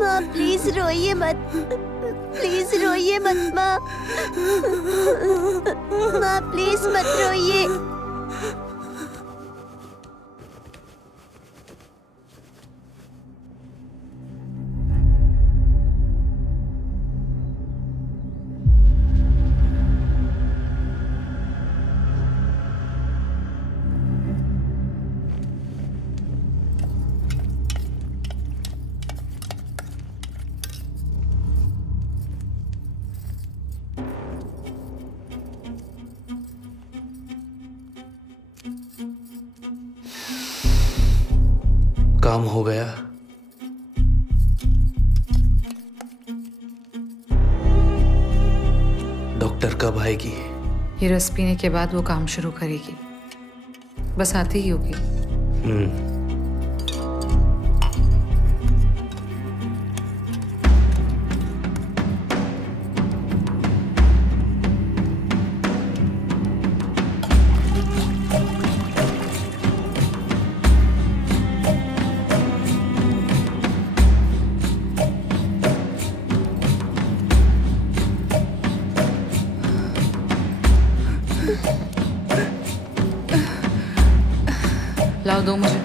माँ प्लीज रोइए मत, प्लीज रोइए मत माँ, माँ प्लीज मत रोइए। काम हो गया। डॉक्टर कब आएगी? ये रस पीने के बाद वो काम शुरू करेगी। बस आती ही होगी। लाओ, दो मुझे।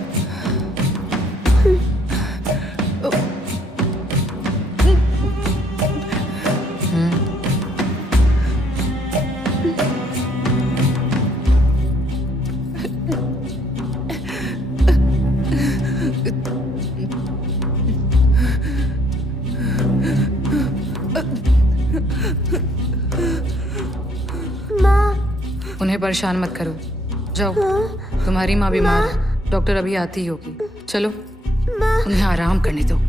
उन्हें परेशान मत करो, जाओ। तुम्हारी माँ बीमार है, डॉक्टर अभी आती ही होगी। चलो, उन्हें आराम करने दो।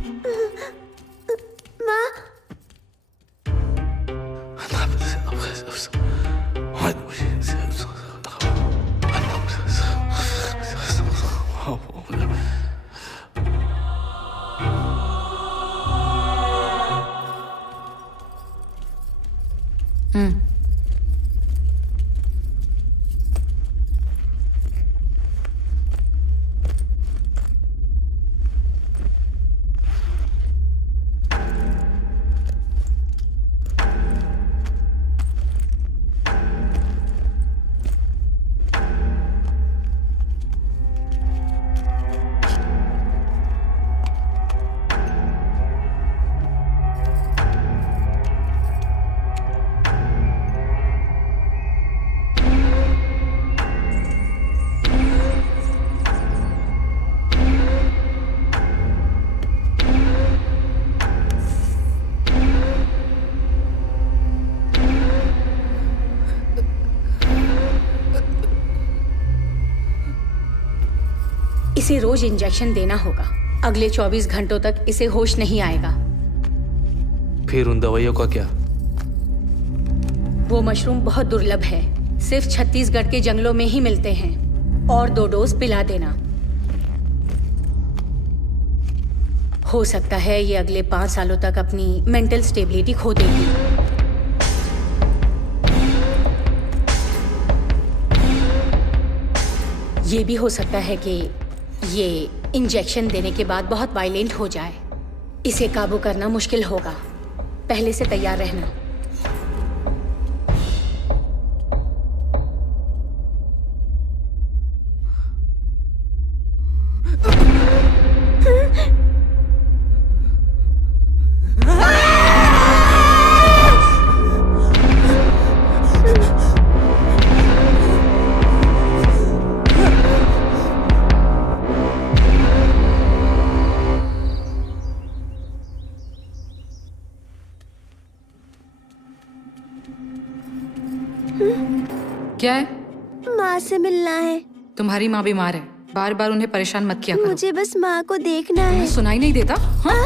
इसे रोज इंजेक्शन देना होगा। अगले 24 घंटों तक इसे होश नहीं आएगा। फिर उन दवाइयों का क्या? वो मशरूम बहुत दुर्लभ है, सिर्फ छत्तीसगढ़ के जंगलों में ही मिलते हैं। और 2 डोज पिला देना। हो सकता है ये अगले 5 सालों तक अपनी मेंटल स्टेबिलिटी खो देगी। ये भी हो सकता है कि ये इंजेक्शन देने के बाद बहुत वायलेंट हो जाए। इसे काबू करना मुश्किल होगा। पहले से तैयार रहना। क्या है? माँ से मिलना है। तुम्हारी माँ बीमार है, बार बार उन्हें परेशान मत किया करो। मुझे बस माँ को देखना है। सुनाई नहीं देता? हाँ?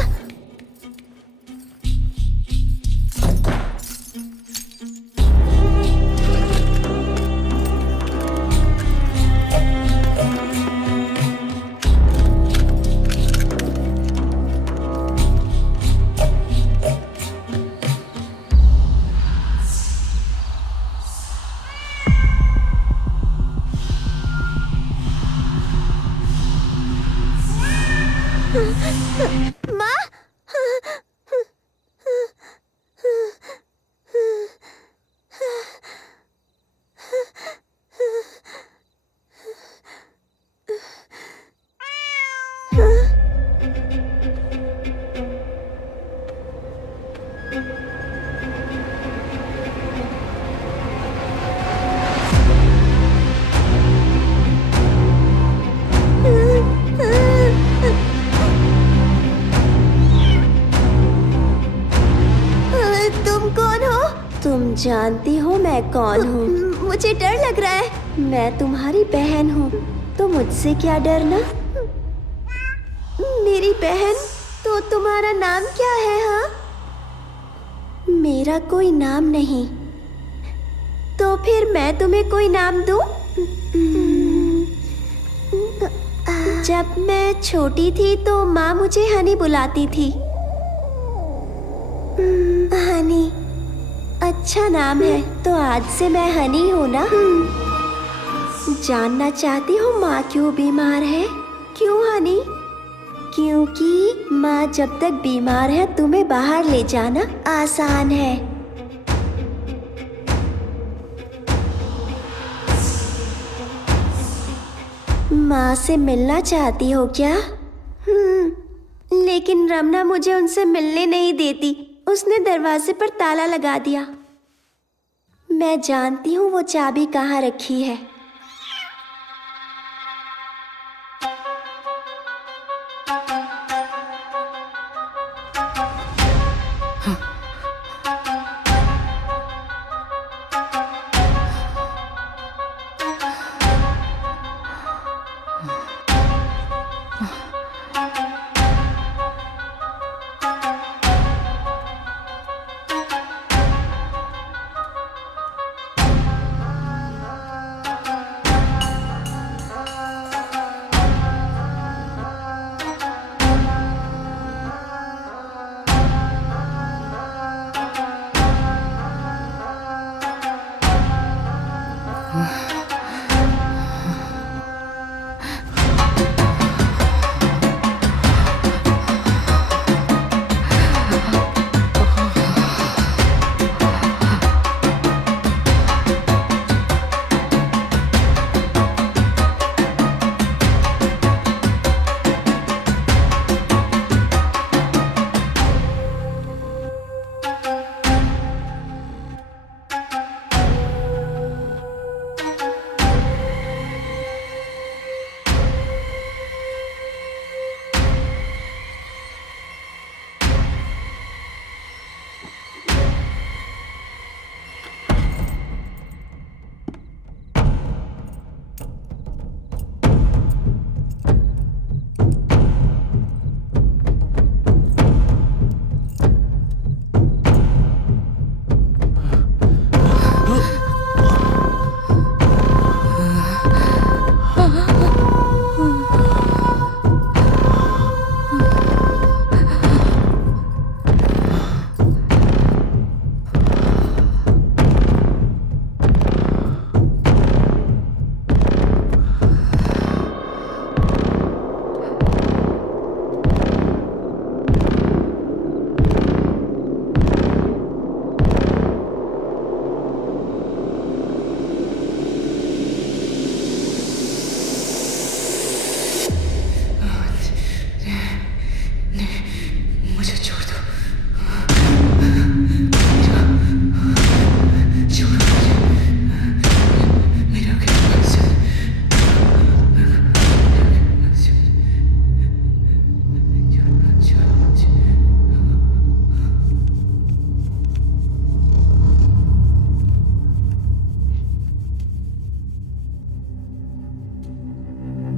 माँ, तुम जानती हो मैं कौन हूँ? मुझे डर लग रहा है। मैं तुम्हारी बहन हूँ, तो मुझसे क्या डरना? मेरी बहन, तो तुम्हारा नाम क्या है? हाँ, मेरा कोई नाम नहीं। तो फिर मैं तुम्हें कोई नाम दूँ? जब मैं छोटी थी तो माँ मुझे हनी बुलाती थी। हनी अच्छा नाम है, तो आज से मैं हनी हूँ ना? जानना चाहती हो माँ क्यों बीमार है? क्यों हनी? क्योंकि माँ जब तक बीमार है तुम्हें बाहर ले जाना आसान है। माँ से मिलना चाहती हो क्या? लेकिन रमना मुझे उनसे मिलने नहीं देती। उसने दरवाजे पर ताला लगा दिया। मैं जानती हूँ वो चाबी कहाँ रखी है।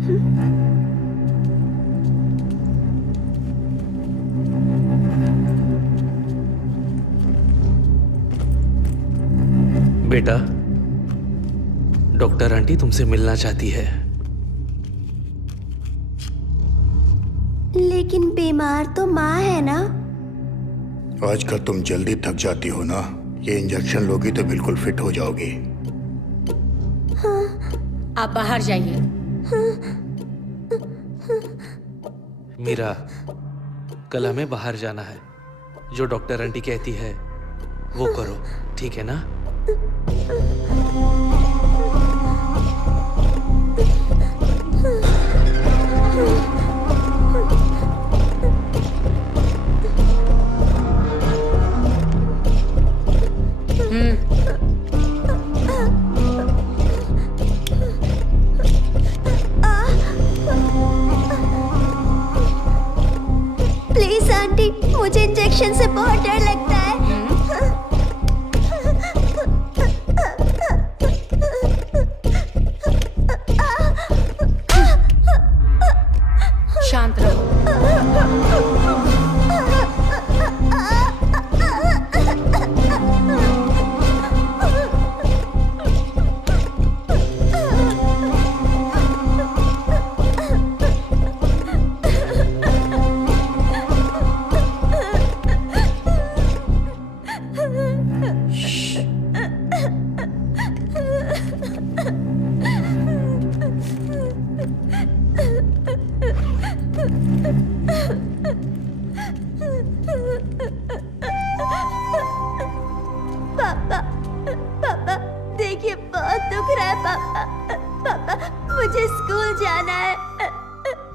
बेटा, डॉक्टर आंटी तुमसे मिलना चाहती है। लेकिन बीमार तो माँ है ना। आजकल तुम जल्दी थक जाती हो ना। ये इंजेक्शन लोगी तो बिल्कुल फिट हो जाओगी। आप बाहर जाइए। मीरा, कल हमें बाहर जाना है। जो डॉक्टर आंटी कहती है वो करो, ठीक है ना? प्लीज आंटी, मुझे इंजेक्शन से बहुत डर लगता है। शांत रहो। पापा, पापा, देखिए बहुत दुख रहा है पापा। पापा, मुझे स्कूल जाना है।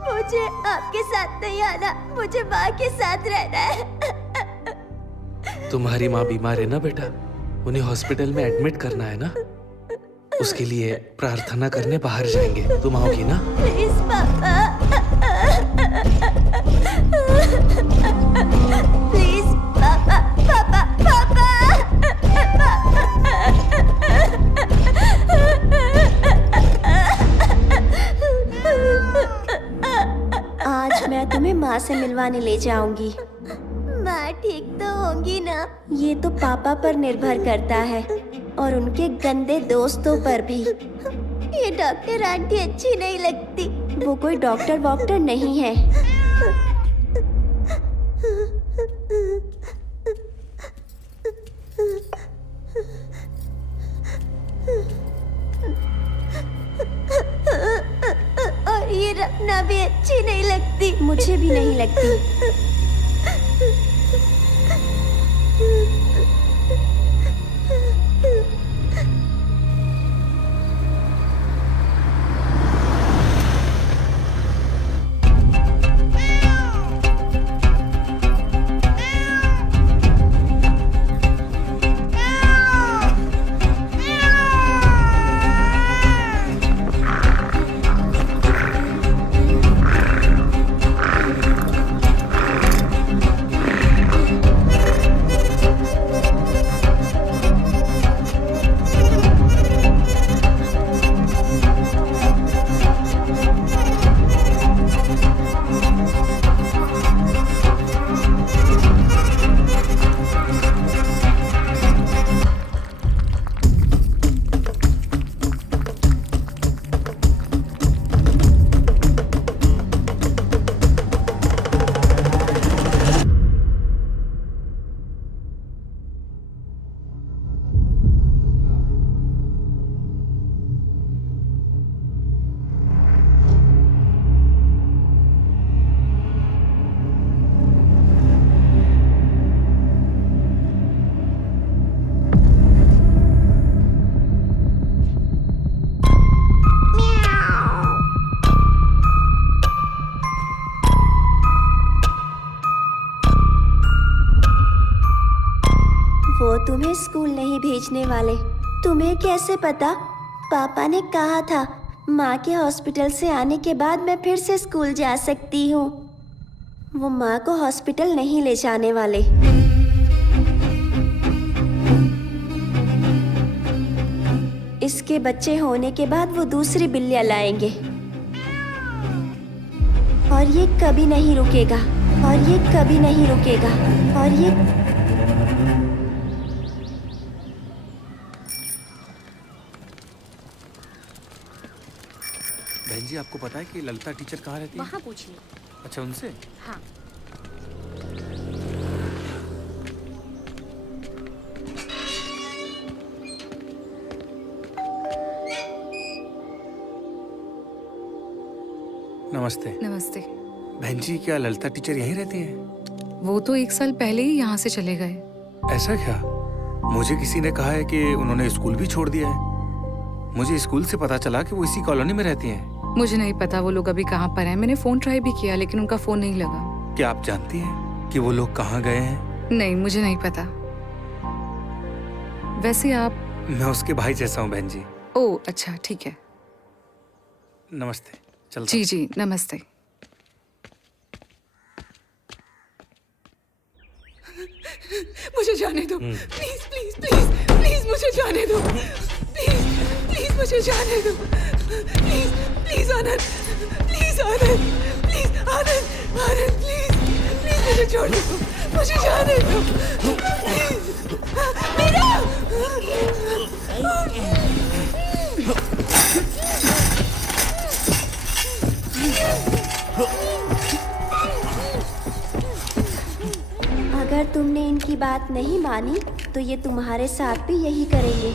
मुझे आपके साथ नहीं आना, मुझे माँ के साथ रहना है। तुम्हारी माँ बीमार है ना बेटा, उन्हें हॉस्पिटल में एडमिट करना है ना। उसके लिए प्रार्थना करने बाहर जाएंगे। तुम आओगी ना? प्लीज पापा, प्लीज पापा, पापा, पापा। आज मैं तुम्हें माँ से मिलवाने ले जाऊंगी। माँ ठीक तो होंगी ना? ये तो पापा पर निर्भर करता है और उनके गंदे दोस्तों पर भी। ये डॉक्टर आंटी अच्छी नहीं लगती। वो कोई डॉक्टर वॉक्टर नहीं है। और ये रखना भी अच्छी नहीं लगती। मुझे भी नहीं लगती। वो तुम्हें स्कूल नहीं भेजने वाले। तुम्हें कैसे पता? पापा ने कहा था माँ के हॉस्पिटल से आने के बाद मैं फिर से स्कूल जा सकती हूँ। वो माँ को हॉस्पिटल नहीं ले जाने वाले। इसके बच्चे होने के बाद वो दूसरी बिल्लियाँ लाएंगे। और ये कभी नहीं रुकेगा, और ये कभी नहीं रुकेगा, और ये बहन जी, आपको पता है कि ललिता टीचर कहाँ रहती है? वहाँ पूछिए। अच्छा, उनसे? हाँ। नमस्ते। नमस्ते। बहन जी, क्या ललिता टीचर यहीं रहती हैं? वो तो 1 साल पहले ही यहाँ से चले गए। ऐसा क्या? मुझे किसी ने कहा है कि उन्होंने स्कूल भी छोड़ दिया है। मुझे स्कूल से पता चला कि वो इसी कॉलोनी में रहती हैं। मुझे नहीं पता वो लोग अभी कहाँ पर हैं। मैंने फोन ट्राई भी किया लेकिन उनका फोन नहीं लगा। क्या आप जानती हैं कि वो लोग कहाँ गए हैं? नहीं, मुझे नहीं पता। वैसे आप? मैं उसके भाई जैसा हूँ बहन जी। ओह अच्छा, ठीक है। नमस्ते। चलता जी जी, नमस्ते। मुझे जाने दो, प्लीज प्लीज प्लीज प्लीज मुझे जाने दो, प्लीज प्लीज मुझे जाने दो, please please Anand, please Anand, please Anand, Anand please please मुझे छोड़ दो, मुझे जाने दो, प्लीज मेरा। अगर तुमने इनकी बात नहीं मानी तो ये तुम्हारे साथ भी यही करेंगे।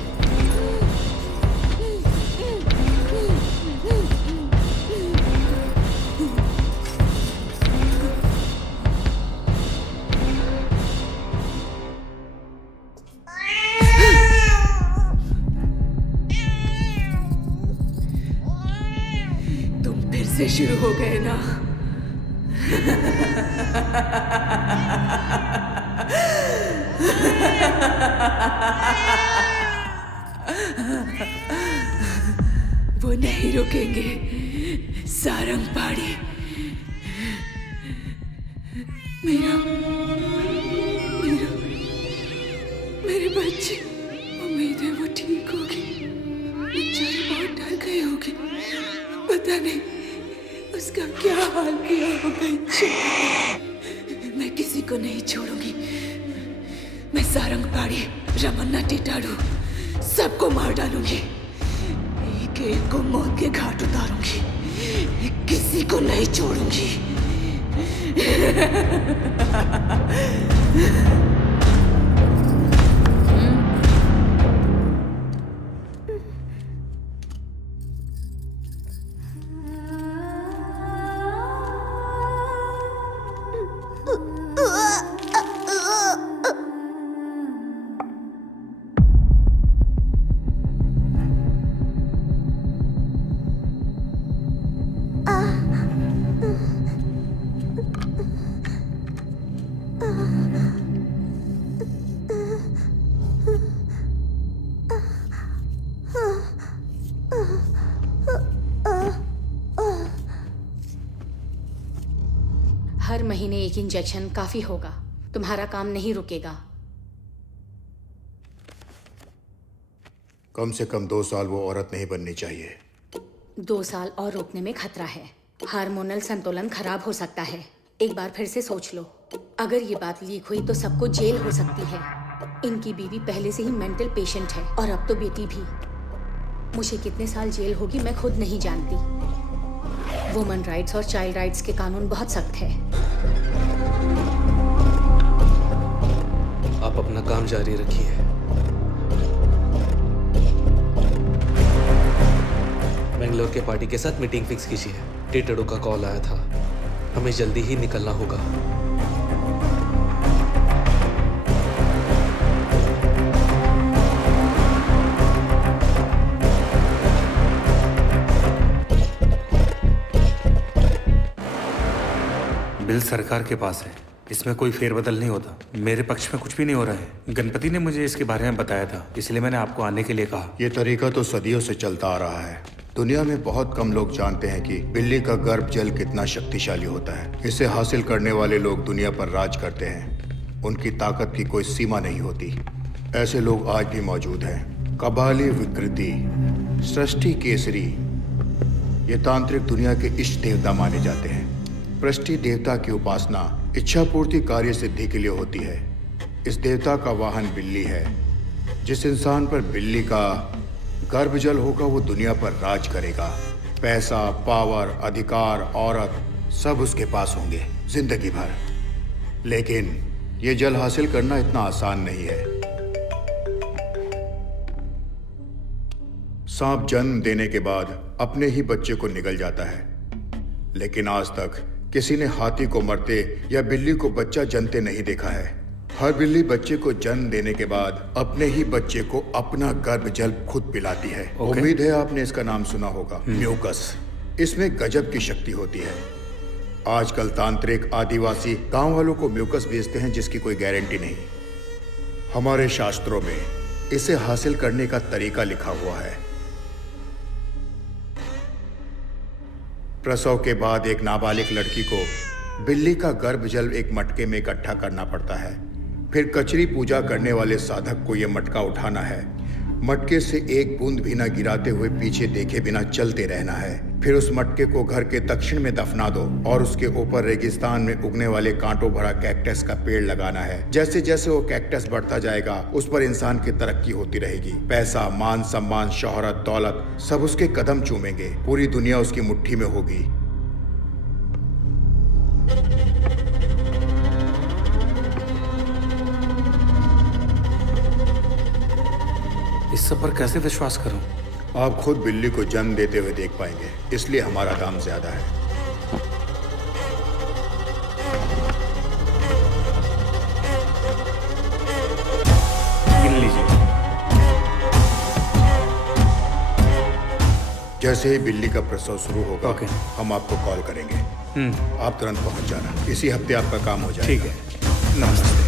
तुम फिर से शुरू हो गए ना? वो नहीं रुकेंगे, सारंगपाड़ी। मेरा मेरा मेरे बच्चे, उम्मीद है वो ठीक होगी। बेचारे बहुत डर गए होंगे, पता नहीं उसका क्या हाल किया होगा। मैं किसी को नहीं छोड़ूंगी। मैं सारंगपाड़ी, रमन्ना टिटाड़ू सबको मार डालूंगी। एक एक को मौत के घाट उतारूंगी, किसी को नहीं छोड़ूंगी। हर महीने एक इंजेक्शन काफी होगा। तुम्हारा काम नहीं रुकेगा। कम से कम 2 साल वो औरत नहीं बननी चाहिए। 2 साल और रोकने में खतरा है। हार्मोनल संतुलन खराब हो सकता है। एक बार फिर से सोच लो। अगर ये बात लीक हुई तो सबको जेल हो सकती है। इनकी बीवी पहले से ही मेंटल पेशेंट है और अब तो बेटी भी। मुझे कितने साल जेल होगी मैं खुद नहीं जानती। वुमन राइट्स और चाइल्ड राइट्स के कानून बहुत सख्त है। आप अपना काम जारी रखिए। बेंगलोर के पार्टी के साथ मीटिंग फिक्स कीजिए। टिटड़ू का कॉल आया था, हमें जल्दी ही निकलना होगा। बिल सरकार के पास है, इसमें कोई फेरबदल नहीं होता। मेरे पक्ष में कुछ भी नहीं हो रहा है। गणपति ने मुझे इसके बारे में बताया था, इसलिए मैंने आपको आने के लिए कहा। ये तरीका तो सदियों से चलता आ रहा है। दुनिया में बहुत कम लोग जानते हैं कि बिल्ली का गर्भ जल कितना शक्तिशाली होता है। इसे हासिल करने वाले लोग दुनिया पर राज करते हैं। उनकी ताकत की कोई सीमा नहीं होती। ऐसे लोग आज भी मौजूद हैं। कबाली विकृति, सृष्टि केसरी, ये तांत्रिक दुनिया के इष्ट देवता माने जाते हैं। पृष्टि देवता की उपासना इच्छा पूर्ति कार्य सिद्धि के लिए होती है। इस देवता का वाहन बिल्ली है। जिस इंसान पर बिल्ली का गर्भजल होगा वो दुनिया पर राज करेगा। पैसा, पावर, अधिकार, औरत सब उसके पास होंगे जिंदगी भर। लेकिन ये जल हासिल करना इतना आसान नहीं है। सांप जन्म देने के बाद अपने ही बच्चे को निगल जाता है, लेकिन आज तक किसी ने हाथी को मरते या बिल्ली को बच्चा जनते नहीं देखा है। हर बिल्ली बच्चे को जन्म देने के बाद अपने ही बच्चे को अपना गर्भ जल खुद पिलाती है। उम्मीद है आपने इसका नाम सुना होगा, म्यूकस। इसमें गजब की शक्ति होती है। आजकल तांत्रिक आदिवासी गांव वालों को म्यूकस बेचते हैं जिसकी कोई गारंटी नहीं। हमारे शास्त्रों में इसे हासिल करने का तरीका लिखा हुआ है। प्रसव के बाद एक नाबालिग लड़की को बिल्ली का गर्भ जल एक मटके में इकट्ठा करना पड़ता है। फिर कचरी पूजा करने वाले साधक को यह मटका उठाना है। मटके से एक बूंद भी न गिराते हुए पीछे देखे बिना चलते रहना है। फिर उस मटके को घर के दक्षिण में दफना दो और उसके ऊपर रेगिस्तान में उगने वाले कांटों भरा कैक्टस का पेड़ लगाना है। जैसे जैसे वो कैक्टस बढ़ता जाएगा उस पर इंसान की तरक्की होती रहेगी। पैसा, मान सम्मान, शोहरत, दौलत सब उसके कदम चूमेंगे। पूरी दुनिया उसकी मुट्ठी में होगी। इस सब पर कैसे विश्वास करूं? आप खुद बिल्ली को जन्म देते हुए देख पाएंगे, इसलिए हमारा दाम ज्यादा है। गिन लीजिए। जैसे ही बिल्ली का प्रसव शुरू होगा ओके। हम आपको कॉल करेंगे। आप तुरंत पहुंच जाना। इसी हफ्ते आपका काम हो जाएगा। ठीक है, नमस्ते।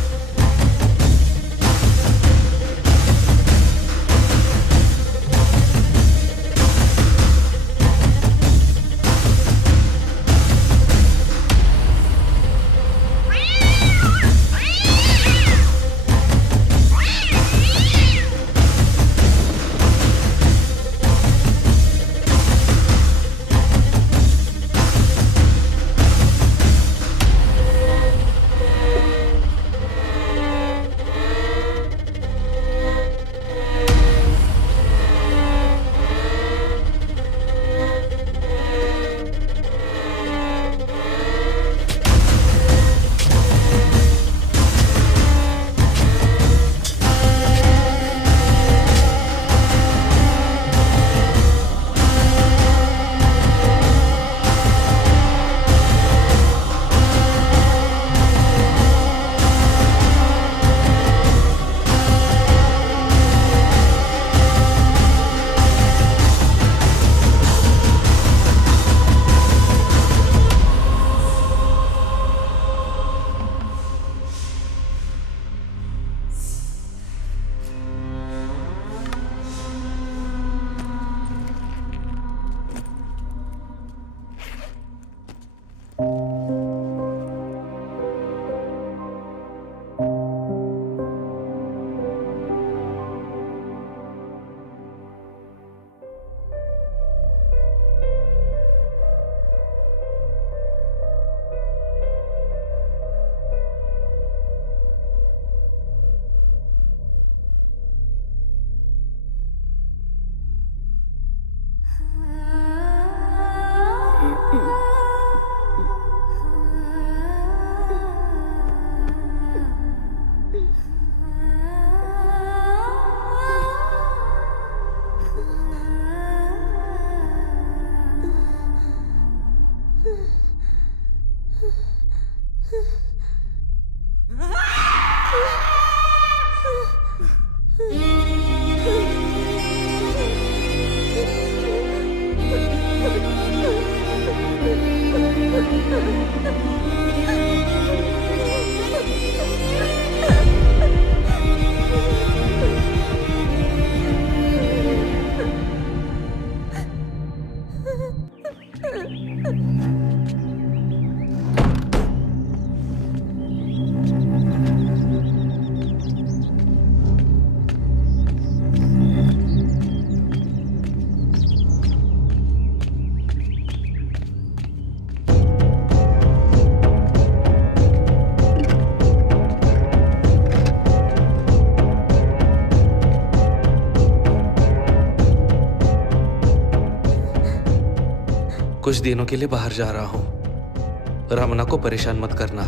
कुछ दिनों के लिए बाहर जा रहा हूँ। रमना को परेशान मत करना।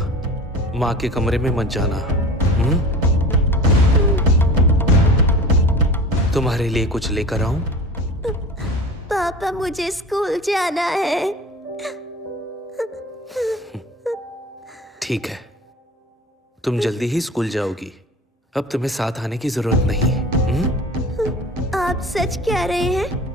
माँ के कमरे में मत जाना। तुम्हारे लिए कुछ लेकर आऊं? पापा, मुझे स्कूल जाना है। ठीक है, तुम जल्दी ही स्कूल जाओगी। अब तुम्हें साथ आने की जरूरत नहीं है। आप सच कह रहे हैं?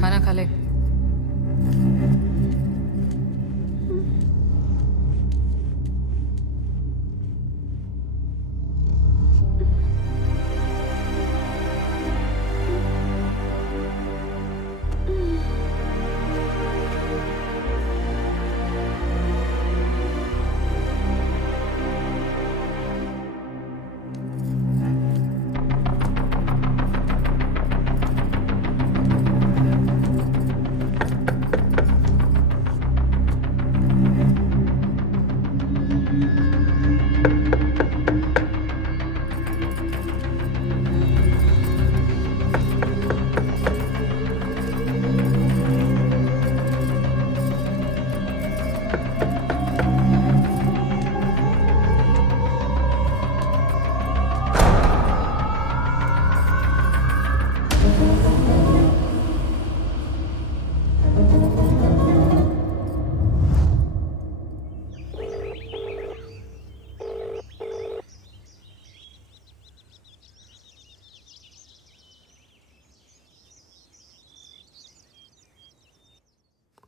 खाना खा ले।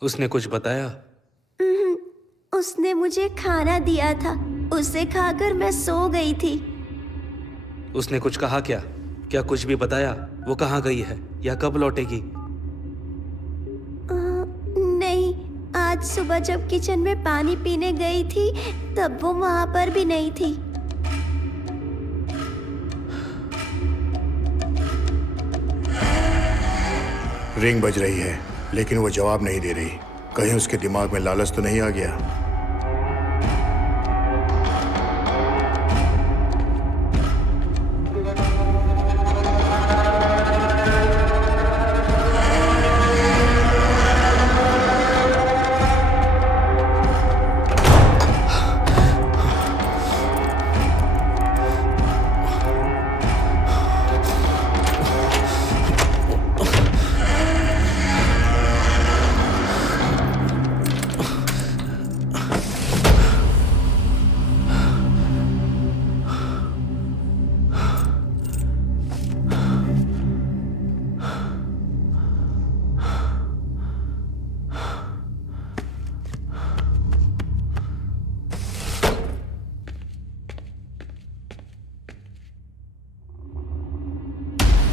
उसने कुछ बताया? उसने मुझे खाना दिया था, उसे खाकर मैं सो गई थी। उसने कुछ कहा क्या? क्या कुछ भी बताया? वो कहाँ गई है या कब लौटेगी? नहीं, आज सुबह जब किचन में पानी पीने गई थी तब वो वहां पर भी नहीं थी। रिंग बज रही है लेकिन वो जवाब नहीं दे रही। कहीं उसके दिमाग में लालच तो नहीं आ गया?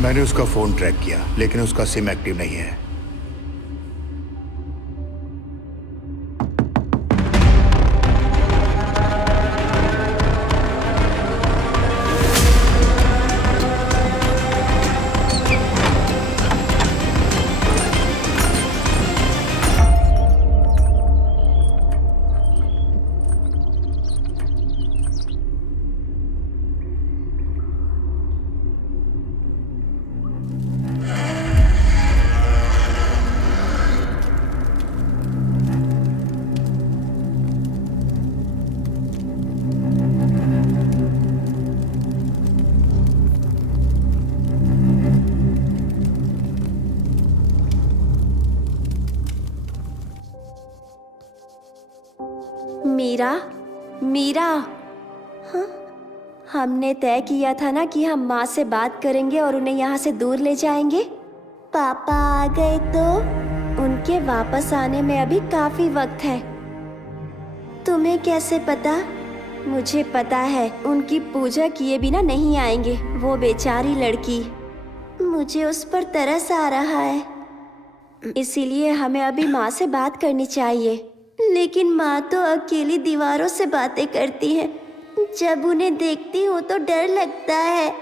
मैंने उसका फोन ट्रैक किया लेकिन उसका सिम एक्टिव नहीं है। मीरा, हाँ? हमने तय किया था ना कि हम माँ से बात करेंगे और उन्हें यहाँ से दूर ले जाएंगे। पापा आ गए तो उनके वापस आने में अभी काफी वक्त है। तुम्हें कैसे पता? मुझे पता है उनकी पूजा किए बिना नहीं आएंगे। वो बेचारी लड़की, मुझे उस पर तरस आ रहा है। इसीलिए हमें अभी माँ से बात करनी चाहिए। लेकिन माँ तो अकेली दीवारों से बातें करती है। जब उन्हें देखती हूँ तो डर लगता है।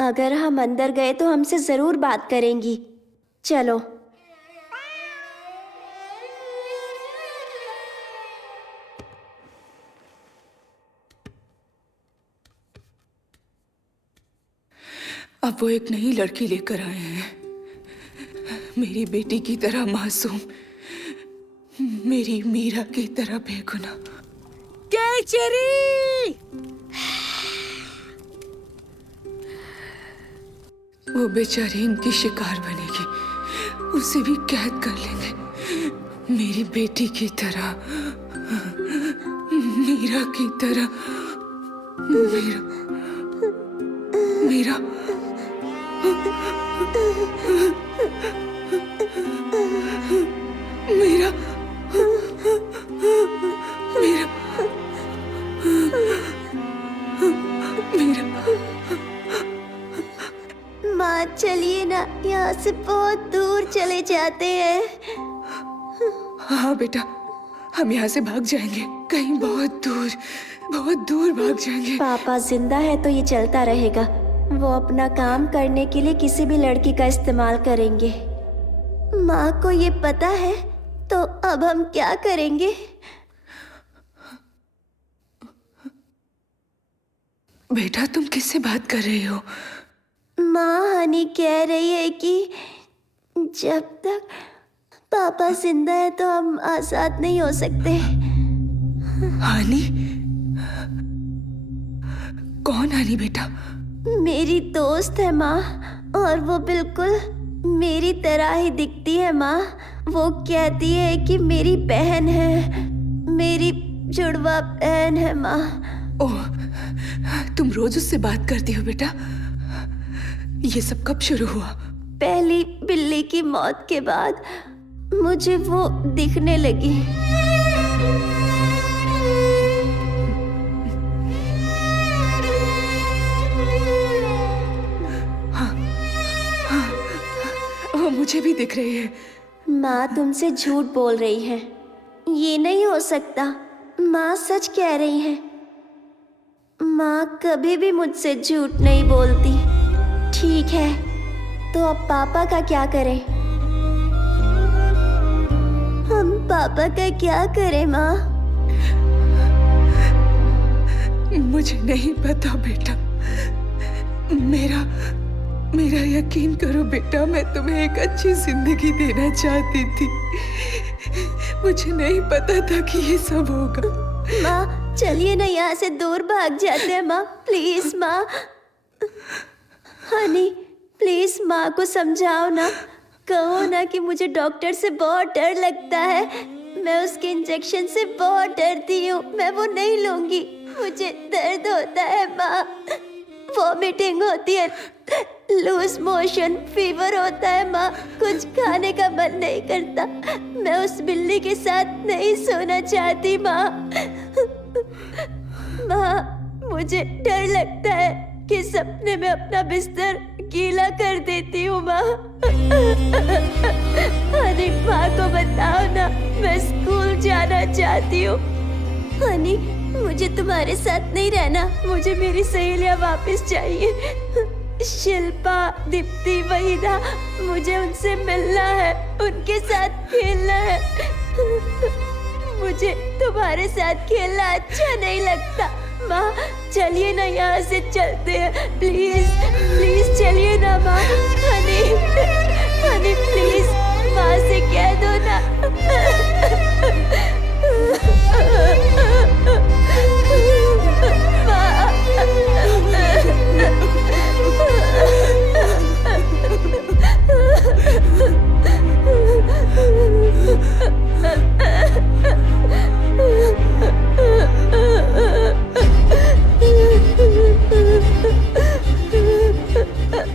अगर हम अंदर गए तो हमसे जरूर बात करेंगी। चलो। अब वो एक नई लड़की लेकर आए हैं, मेरी बेटी की तरह मासूम, मेरी मीरा की तरह बेगुनाह। केचरी! वो बेचारी इनकी शिकार बनेगी, उसे भी कैद कर लेंगे मेरी बेटी की तरह, मीरा की तरह। मीरा, मीरा, मीरा, मीरा, मीरा। माँ चलिए ना, यहाँ से बहुत दूर चले जाते हैं। हाँ बेटा, हम यहाँ से भाग जाएंगे, कहीं बहुत दूर भाग जाएंगे। पापा जिंदा है तो ये चलता रहेगा। वो अपना काम करने के लिए किसी भी लड़की का इस्तेमाल करेंगे। माँ को ये पता है तो अब हम क्या करेंगे? बेटा तुम किससे बात कर रही हो? माँ हनी कह रही है कि जब तक पापा जिंदा है तो हम आजाद नहीं हो सकते। हानी? कौन हानी बेटा? मेरी दोस्त है माँ, और वो बिल्कुल मेरी तरह ही दिखती है माँ। वो कहती है कि मेरी बहन है, मेरी जुड़वा बहन है माँ। ओह, तुम रोज उससे बात करती हो बेटा? ये सब कब शुरू हुआ? पहली बिल्ली की मौत के बाद मुझे वो दिखने लगी। वो मुझे भी दिख रही है। माँ तुमसे झूठ बोल रही है, ये नहीं हो सकता। माँ सच कह रही है। माँ कभी भी मुझसे झूठ नहीं बोलती। ठीक है, तो अब पापा का क्या करें? हम पापा का क्या करें माँ? मुझे नहीं पता बेटा। मेरा यकीन करो बेटा, मैं तुम्हें एक अच्छी जिंदगी देना चाहती थी। मुझे नहीं पता था कि ये सब होगा। माँ चलिए ना, यहाँ से दूर भाग जाते हैं माँ। प्लीज माँ। हनी प्लीज माँ को समझाओ ना। कहो ना कि मुझे डॉक्टर से बहुत डर लगता है। मैं उसके इंजेक्शन से बहुत डरती हूँ। मैं वो नहीं लूंगी। मुझे दर्द होता है माँ, वॉमिटिंग होती है, लूज मोशन, फीवर होता है माँ। कुछ खाने का मन नहीं करता। मैं उस बिल्ली के साथ नहीं सोना चाहती माँ। माँ मुझे डर लगता है कि सपने में अपना बिस्तर गीला कर देती हूँ माँ। हनी माँ को बताओ ना, मैं स्कूल जाना चाहती हूँ। हनी मुझे तुम्हारे साथ नहीं रहना। मुझे मेरी सहेलियाँ वापस चाहिए। शिल्पा, दीप्ति, वहीदा, मुझे उनसे मिलना है, उनके साथ खेलना है। मुझे तुम्हारे साथ खेलना अच्छा नहीं लगता। माँ चलिए ना, यहाँ से चलते हैं। प्लीज प्लीज चलिए ना माँ। हनी हनी प्लीज माँ से कह दो ना।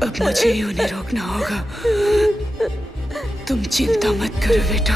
अब मुझे ही उन्हें रोकना होगा। तुम चिंता मत करो बेटा।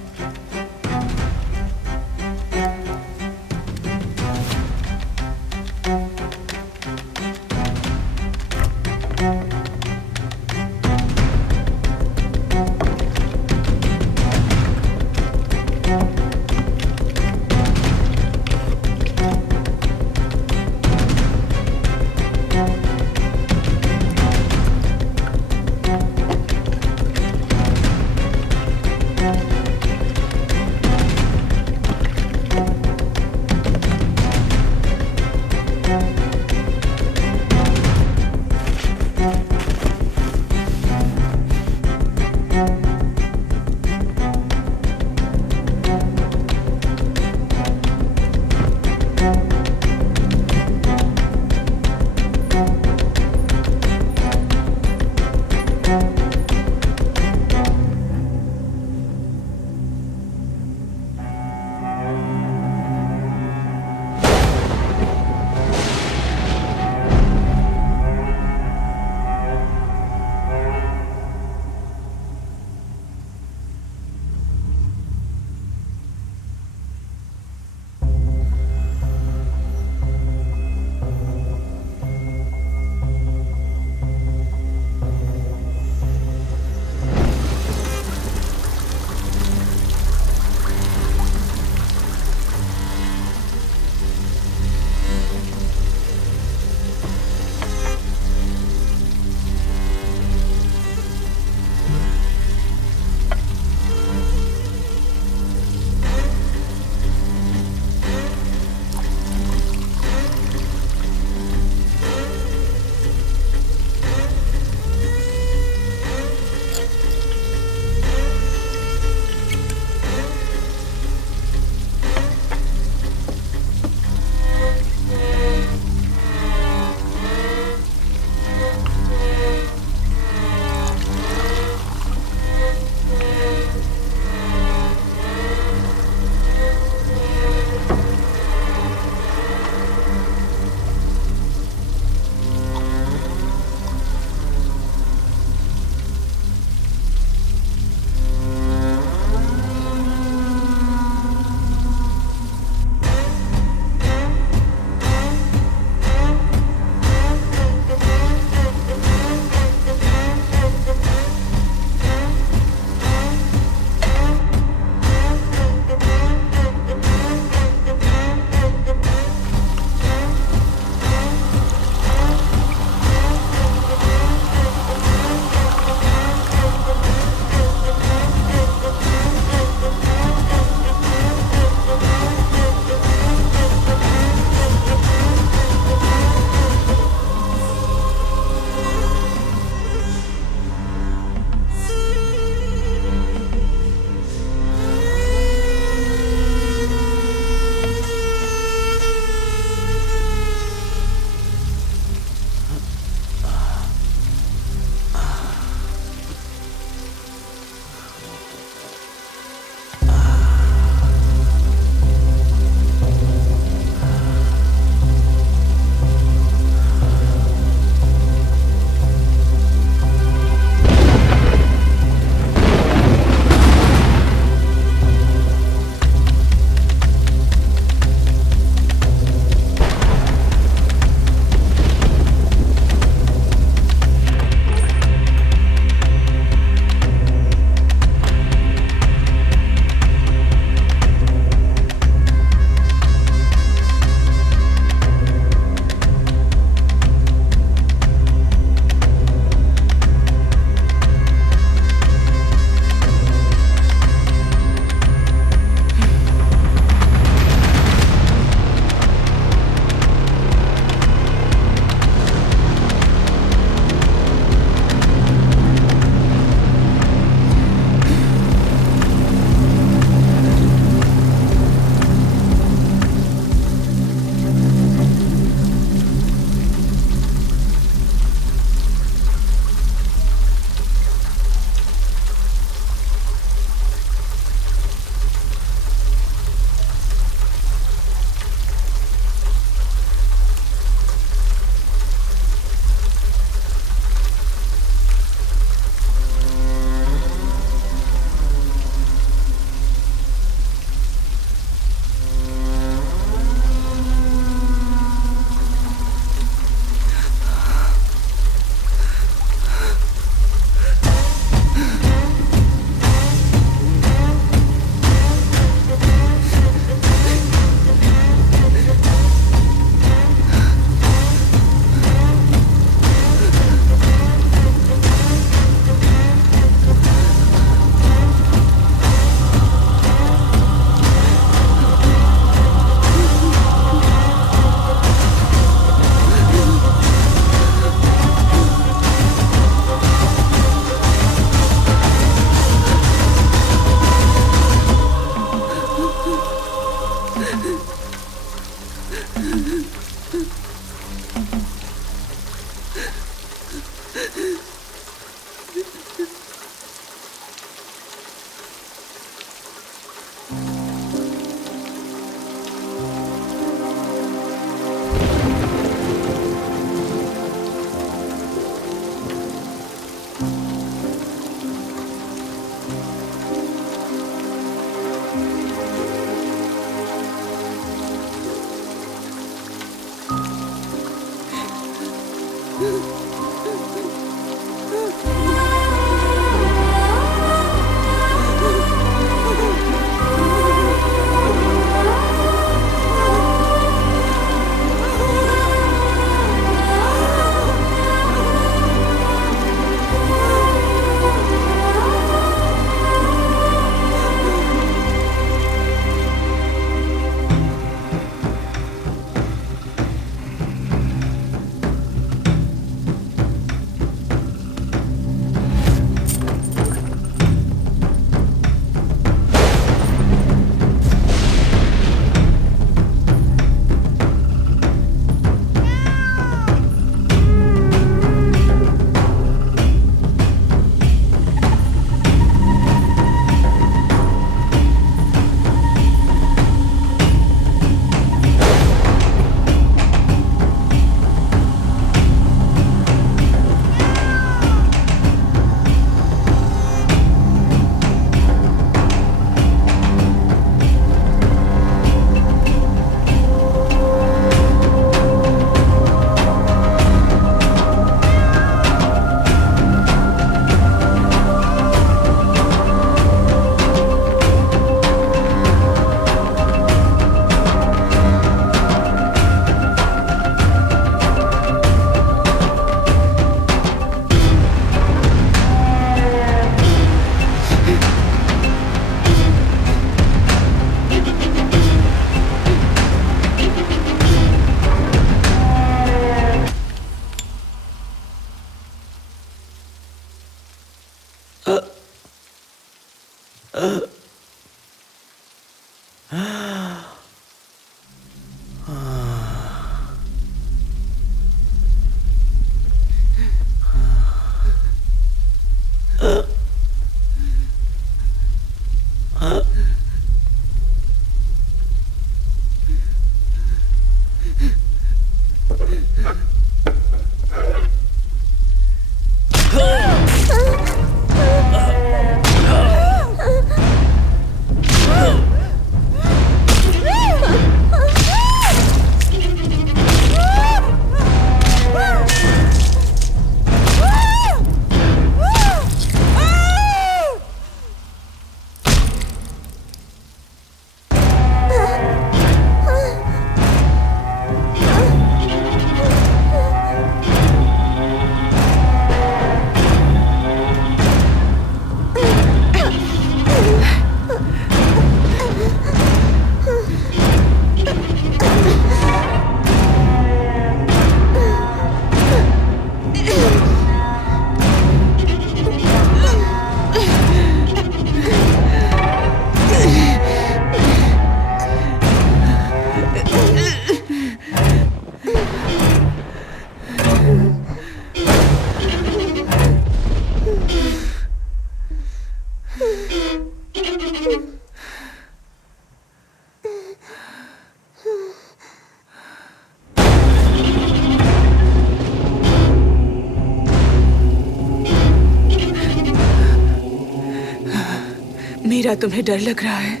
मीरा, तुम्हें डर लग रहा है?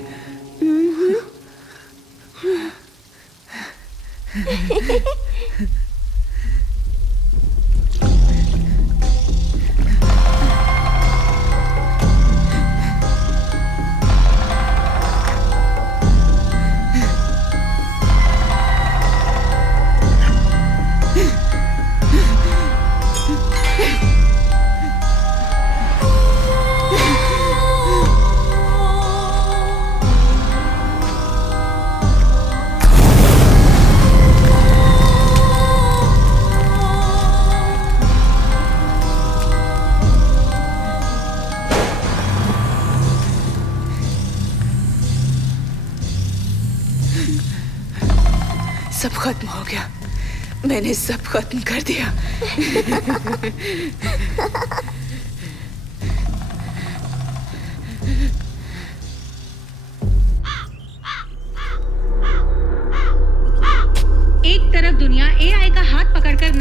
सब खत्म हो गया। मैंने सब खत्म कर दिया।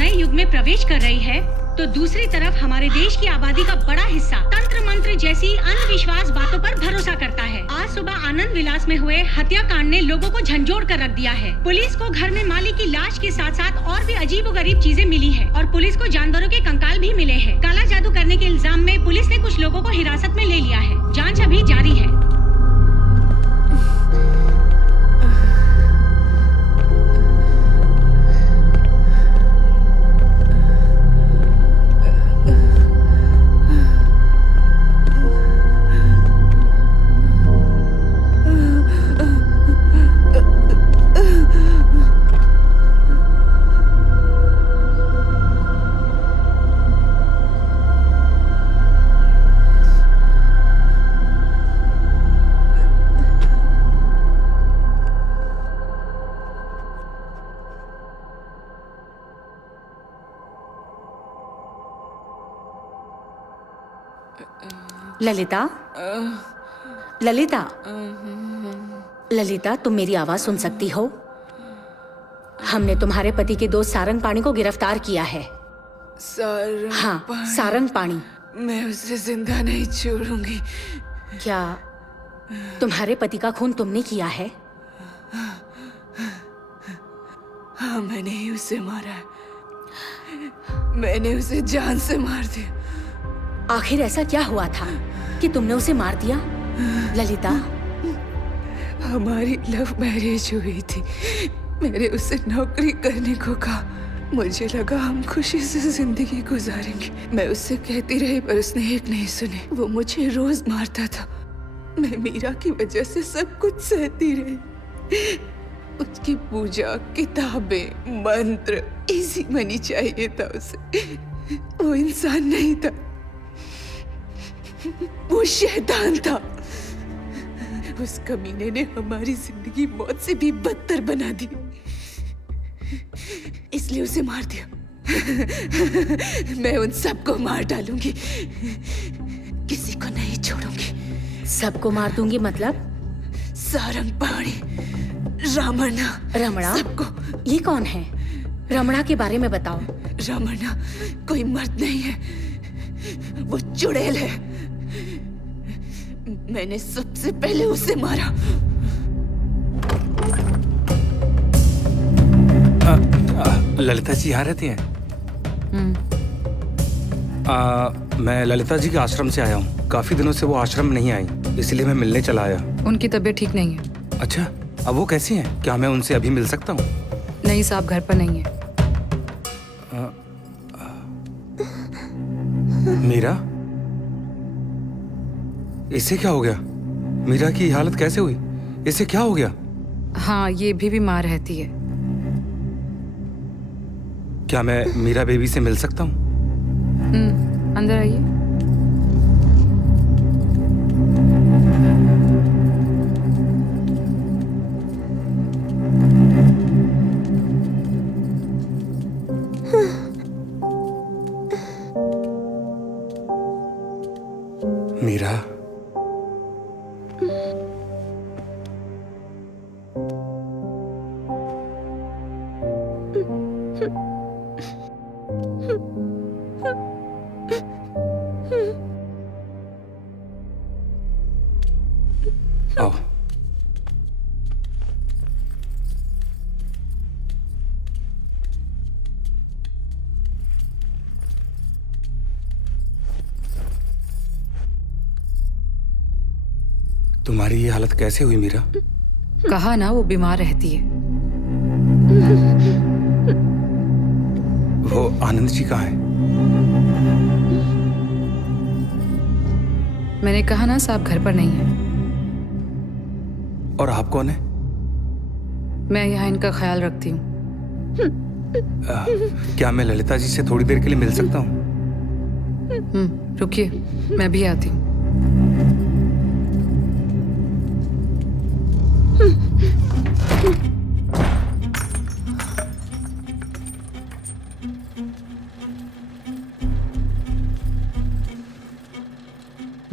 नए युग में प्रवेश कर रही है, तो दूसरी तरफ हमारे देश की आबादी का बड़ा हिस्सा तंत्र मंत्र जैसी अंधविश्वास बातों पर भरोसा करता है। आज सुबह आनंद विलास में हुए हत्याकांड ने लोगों को झंझोड़ कर रख दिया है। पुलिस को घर में मालिक की लाश के साथ साथ और भी अजीबोगरीब चीजें मिली है और पुलिस को जानवरों के कंकाल भी मिले हैं। काला जादू करने के इल्जाम में पुलिस ने कुछ लोगों को हिरासत में ले लिया है। जाँच अभी जारी है। ललिता, ललिता, ललिता, तुम मेरी आवाज सुन सकती हो? हमने तुम्हारे पति के दोस्त सारंग पाणी को गिरफ्तार किया है। हाँ, सारंग पाणी। मैं उसे जिंदा नहीं छोड़ूंगी। क्या तुम्हारे पति का खून तुमने किया है? हाँ, मैंने ही उसे मारा है। मैंने उसे जान से मार दिया। आखिर ऐसा क्या हुआ था कि तुमने उसे मार दिया? ललिता, हमारी लव मैरिज हुई थी। मैंने उसे नौकरी करने को कहा। मुझे लगा हम खुशी से जिंदगी गुजारेंगे। मैं उससे कहती रही पर उसने एक नहीं सुनी। वो मुझे रोज मारता था। मैं मीरा की वजह से सब कुछ सहती रही। उसकी पूजा, किताबें, मंत्र, इजी मनी चाहिए था उसे। वो इंसान नहीं था, वो शैतान था। उस कमीने ने हमारी जिंदगी मौत से भी बदतर बना दी, इसलिए उसे मार दिया। मैं उन सबको मार डालूंगी, किसी को नहीं छोड़ूंगी। सबको मार दूंगी मतलब? सारंग पाणी, रमणा। रमणा? सबको। ये कौन है? रमणा के बारे में बताओ। रमणा कोई मर्द नहीं है, वो चुड़ैल है। मैंने सबसे पहले उसे मारा। ललिता जी यहाँ रहती हैं? मैं ललिता जी के आश्रम से आया हूँ। काफी दिनों से वो आश्रम में नहीं आई, इसलिए मैं मिलने चला आया। उनकी तबीयत ठीक नहीं है। अच्छा, अब वो कैसी हैं? क्या मैं उनसे अभी मिल सकता हूँ? नहीं साहब, घर पर नहीं है। मीरा, इसे क्या हो गया? मीरा की हालत कैसे हुई? इसे क्या हो गया? हाँ, ये भी बीमार रहती है। क्या मैं मीरा बेबी से मिल सकता हूँ? अंदर आइए। मीरा, आओ। तुम्हारी ये हालत कैसे हुई मीरा? कहा ना, वो बीमार रहती है। वो आनंद जी कहाँ हैं? मैंने कहा ना साहब, घर पर नहीं है। और आप कौन है? मैं यहाँ इनका ख्याल रखती हूँ। क्या मैं ललिता जी से थोड़ी देर के लिए मिल सकता हूँ? रुकिए, मैं भी आती हूँ।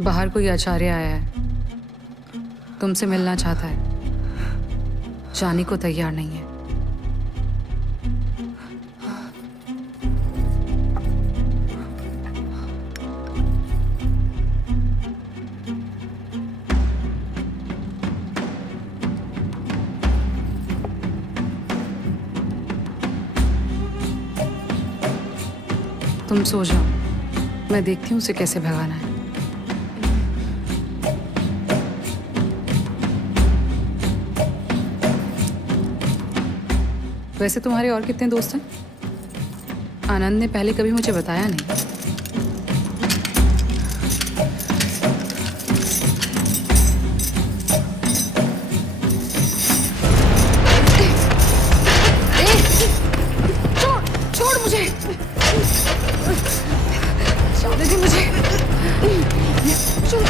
बाहर कोई आचार्य आया है, तुमसे मिलना चाहता है, जाने को तैयार नहीं है। तुम सो जाओ, मैं देखती हूँ उसे कैसे भगाना है। वैसे तुम्हारे और कितने दोस्त हैं? आनंद ने पहले कभी मुझे बताया नहीं। छोड़ मुझे, छोड़ दे मुझे, छोड़।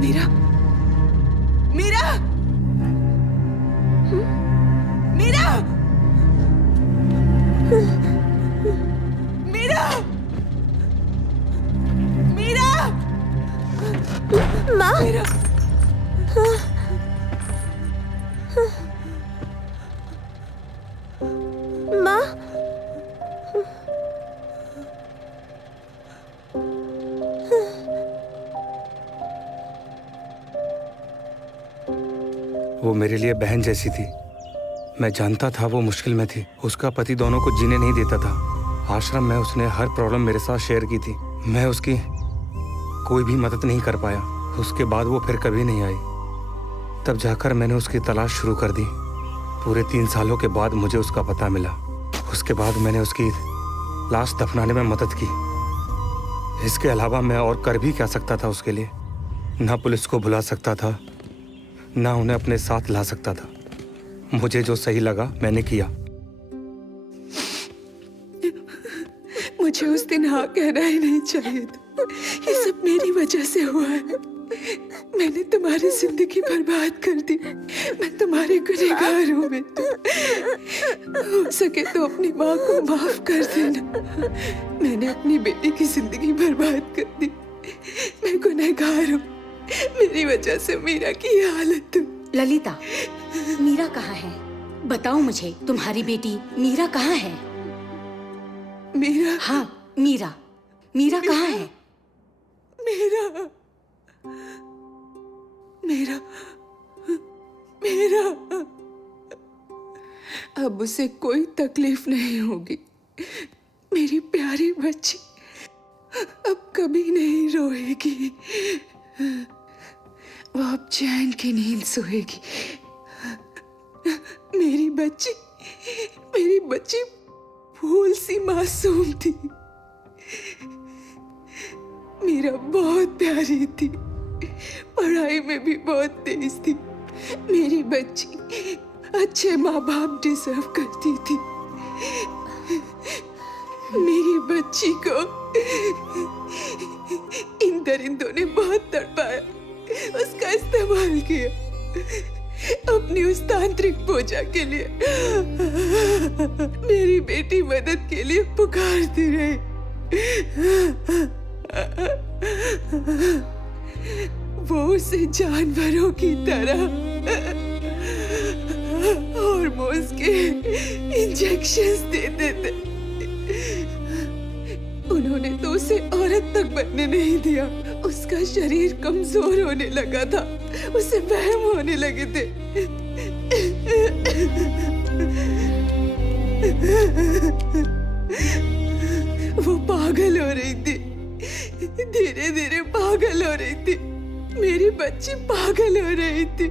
मीरा, मीरा, मीरा, मीरा, मीरा, माँ, मीरा। माँ, वो मेरे लिए बहन जैसी थी। मैं जानता था वो मुश्किल में थी। उसका पति दोनों को जीने नहीं देता था। आश्रम में उसने हर प्रॉब्लम मेरे साथ शेयर की थी। मैं उसकी कोई भी मदद नहीं कर पाया। उसके बाद वो फिर कभी नहीं आई। तब जाकर मैंने उसकी तलाश शुरू कर दी। पूरे 3 सालों के बाद मुझे उसका पता मिला। उसके बाद मैंने उसकी लाश दफनाने में मदद की। इसके अलावा मैं और कर भी क्या सकता था उसके लिए? ना पुलिस को बुला सकता था, ना उन्हें अपने साथ ला सकता था। मुझे जो सही लगा मैंने किया। मुझे उस दिन हाँ कहना ही नहीं चाहिए था। ये सब मेरी वजह से हुआ है। मैंने तुम्हारी जिंदगी बर्बाद कर दी। मैं तुम्हारे गुनहगार हूँ। हो सके तो अपनी माँ को माफ कर देना। मैंने अपनी बेटी की जिंदगी बर्बाद कर दी। मैं गुनहगार हूँ। मेरी वजह से मीरा की ये हालत हुई। ललिता, मीरा कहाँ है? बताओ मुझे, तुम्हारी बेटी मीरा कहाँ है? मीरा? हाँ, मीरा। मीरा कहाँ है? मीरा, मीरा, मीरा। अब उसे कोई तकलीफ नहीं होगी। मेरी प्यारी बच्ची अब कभी नहीं रोएगी। वो अब चैन की नींद सोएगी। मेरी बच्ची फूल सी मासूम थी। मीरा बहुत प्यारी थी। पढ़ाई में भी बहुत तेज थी। मेरी बच्ची अच्छे माँ बाप डिजर्व करती थी। मेरी बच्ची को इन दरिंदों ने बहुत तड़पाया, उसका इस्तेमाल किया अपनी उस तांत्रिक पूजा के लिए। मेरी बेटी मदद के लिए पुकारती रही। वो उसे जानवरों की तरह हार्मोन्स के इंजेक्शंस देते थे। उन्होंने तो उसे औरत तक बनने नहीं दिया। उसका शरीर कमजोर होने लगा था। उसे वहम होने लगे थे। वो पागल हो रही थी। धीरे धीरे पागल हो रही थी। मेरी बच्ची पागल हो रही थी।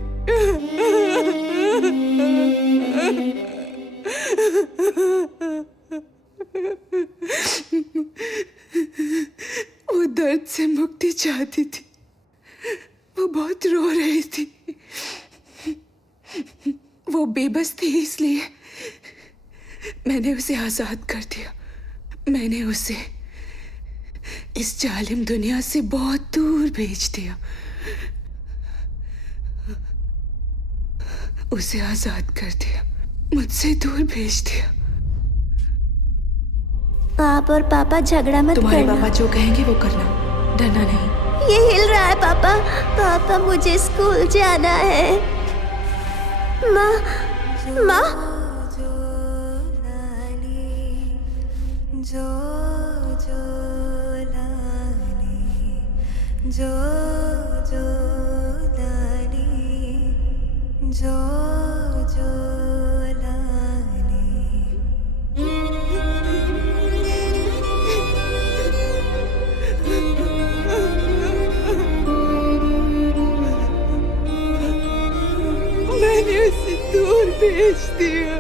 वो दर्द से मुक्ति चाहती थी। वो बहुत रो रही थी। वो बेबस थी, इसलिए मैंने उसे आजाद कर दिया। मैंने उसे इस जालिम दुनिया से बहुत दूर भेज दिया। उसे आजाद कर दिया, मुझसे दूर भेज दिया। आप और पापा झगड़ा मत तुम्हारे करना। पापा जो कहेंगे वो करना, डरना नहीं। ये हिल रहा है पापा। पापा मुझे स्कूल जाना है। माँ माँ मैंने उसे दूर भेज दिया।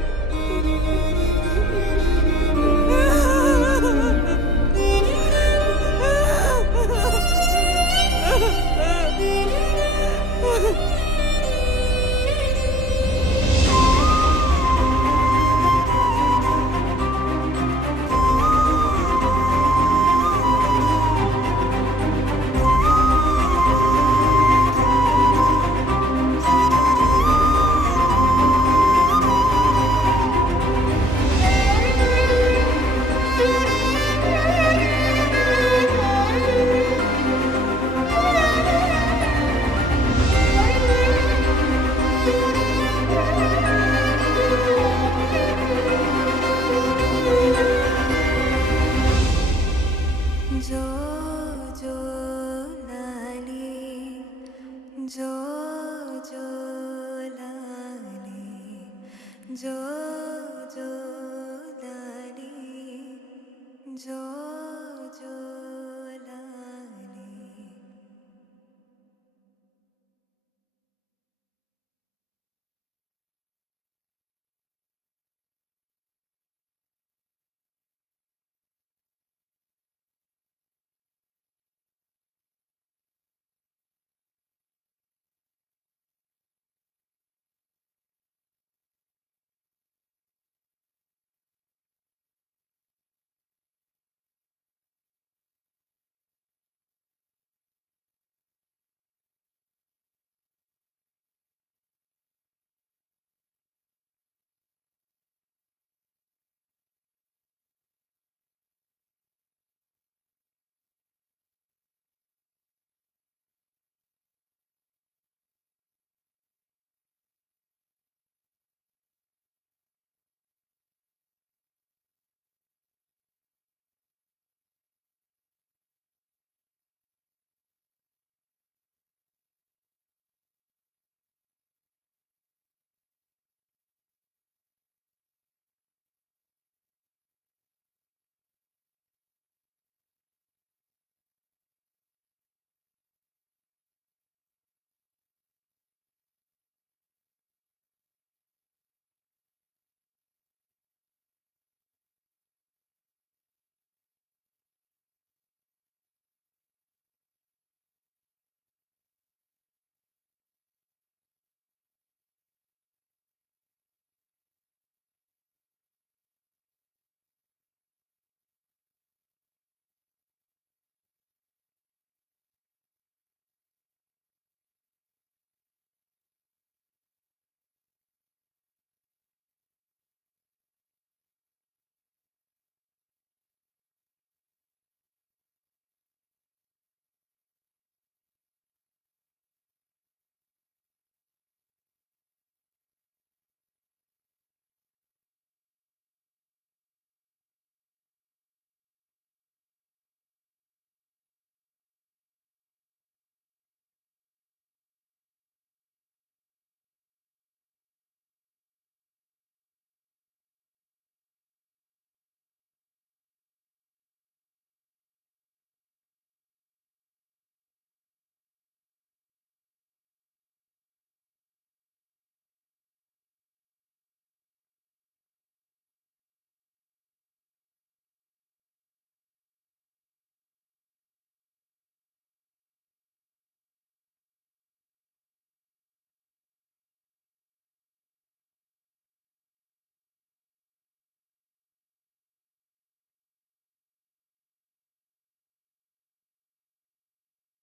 जो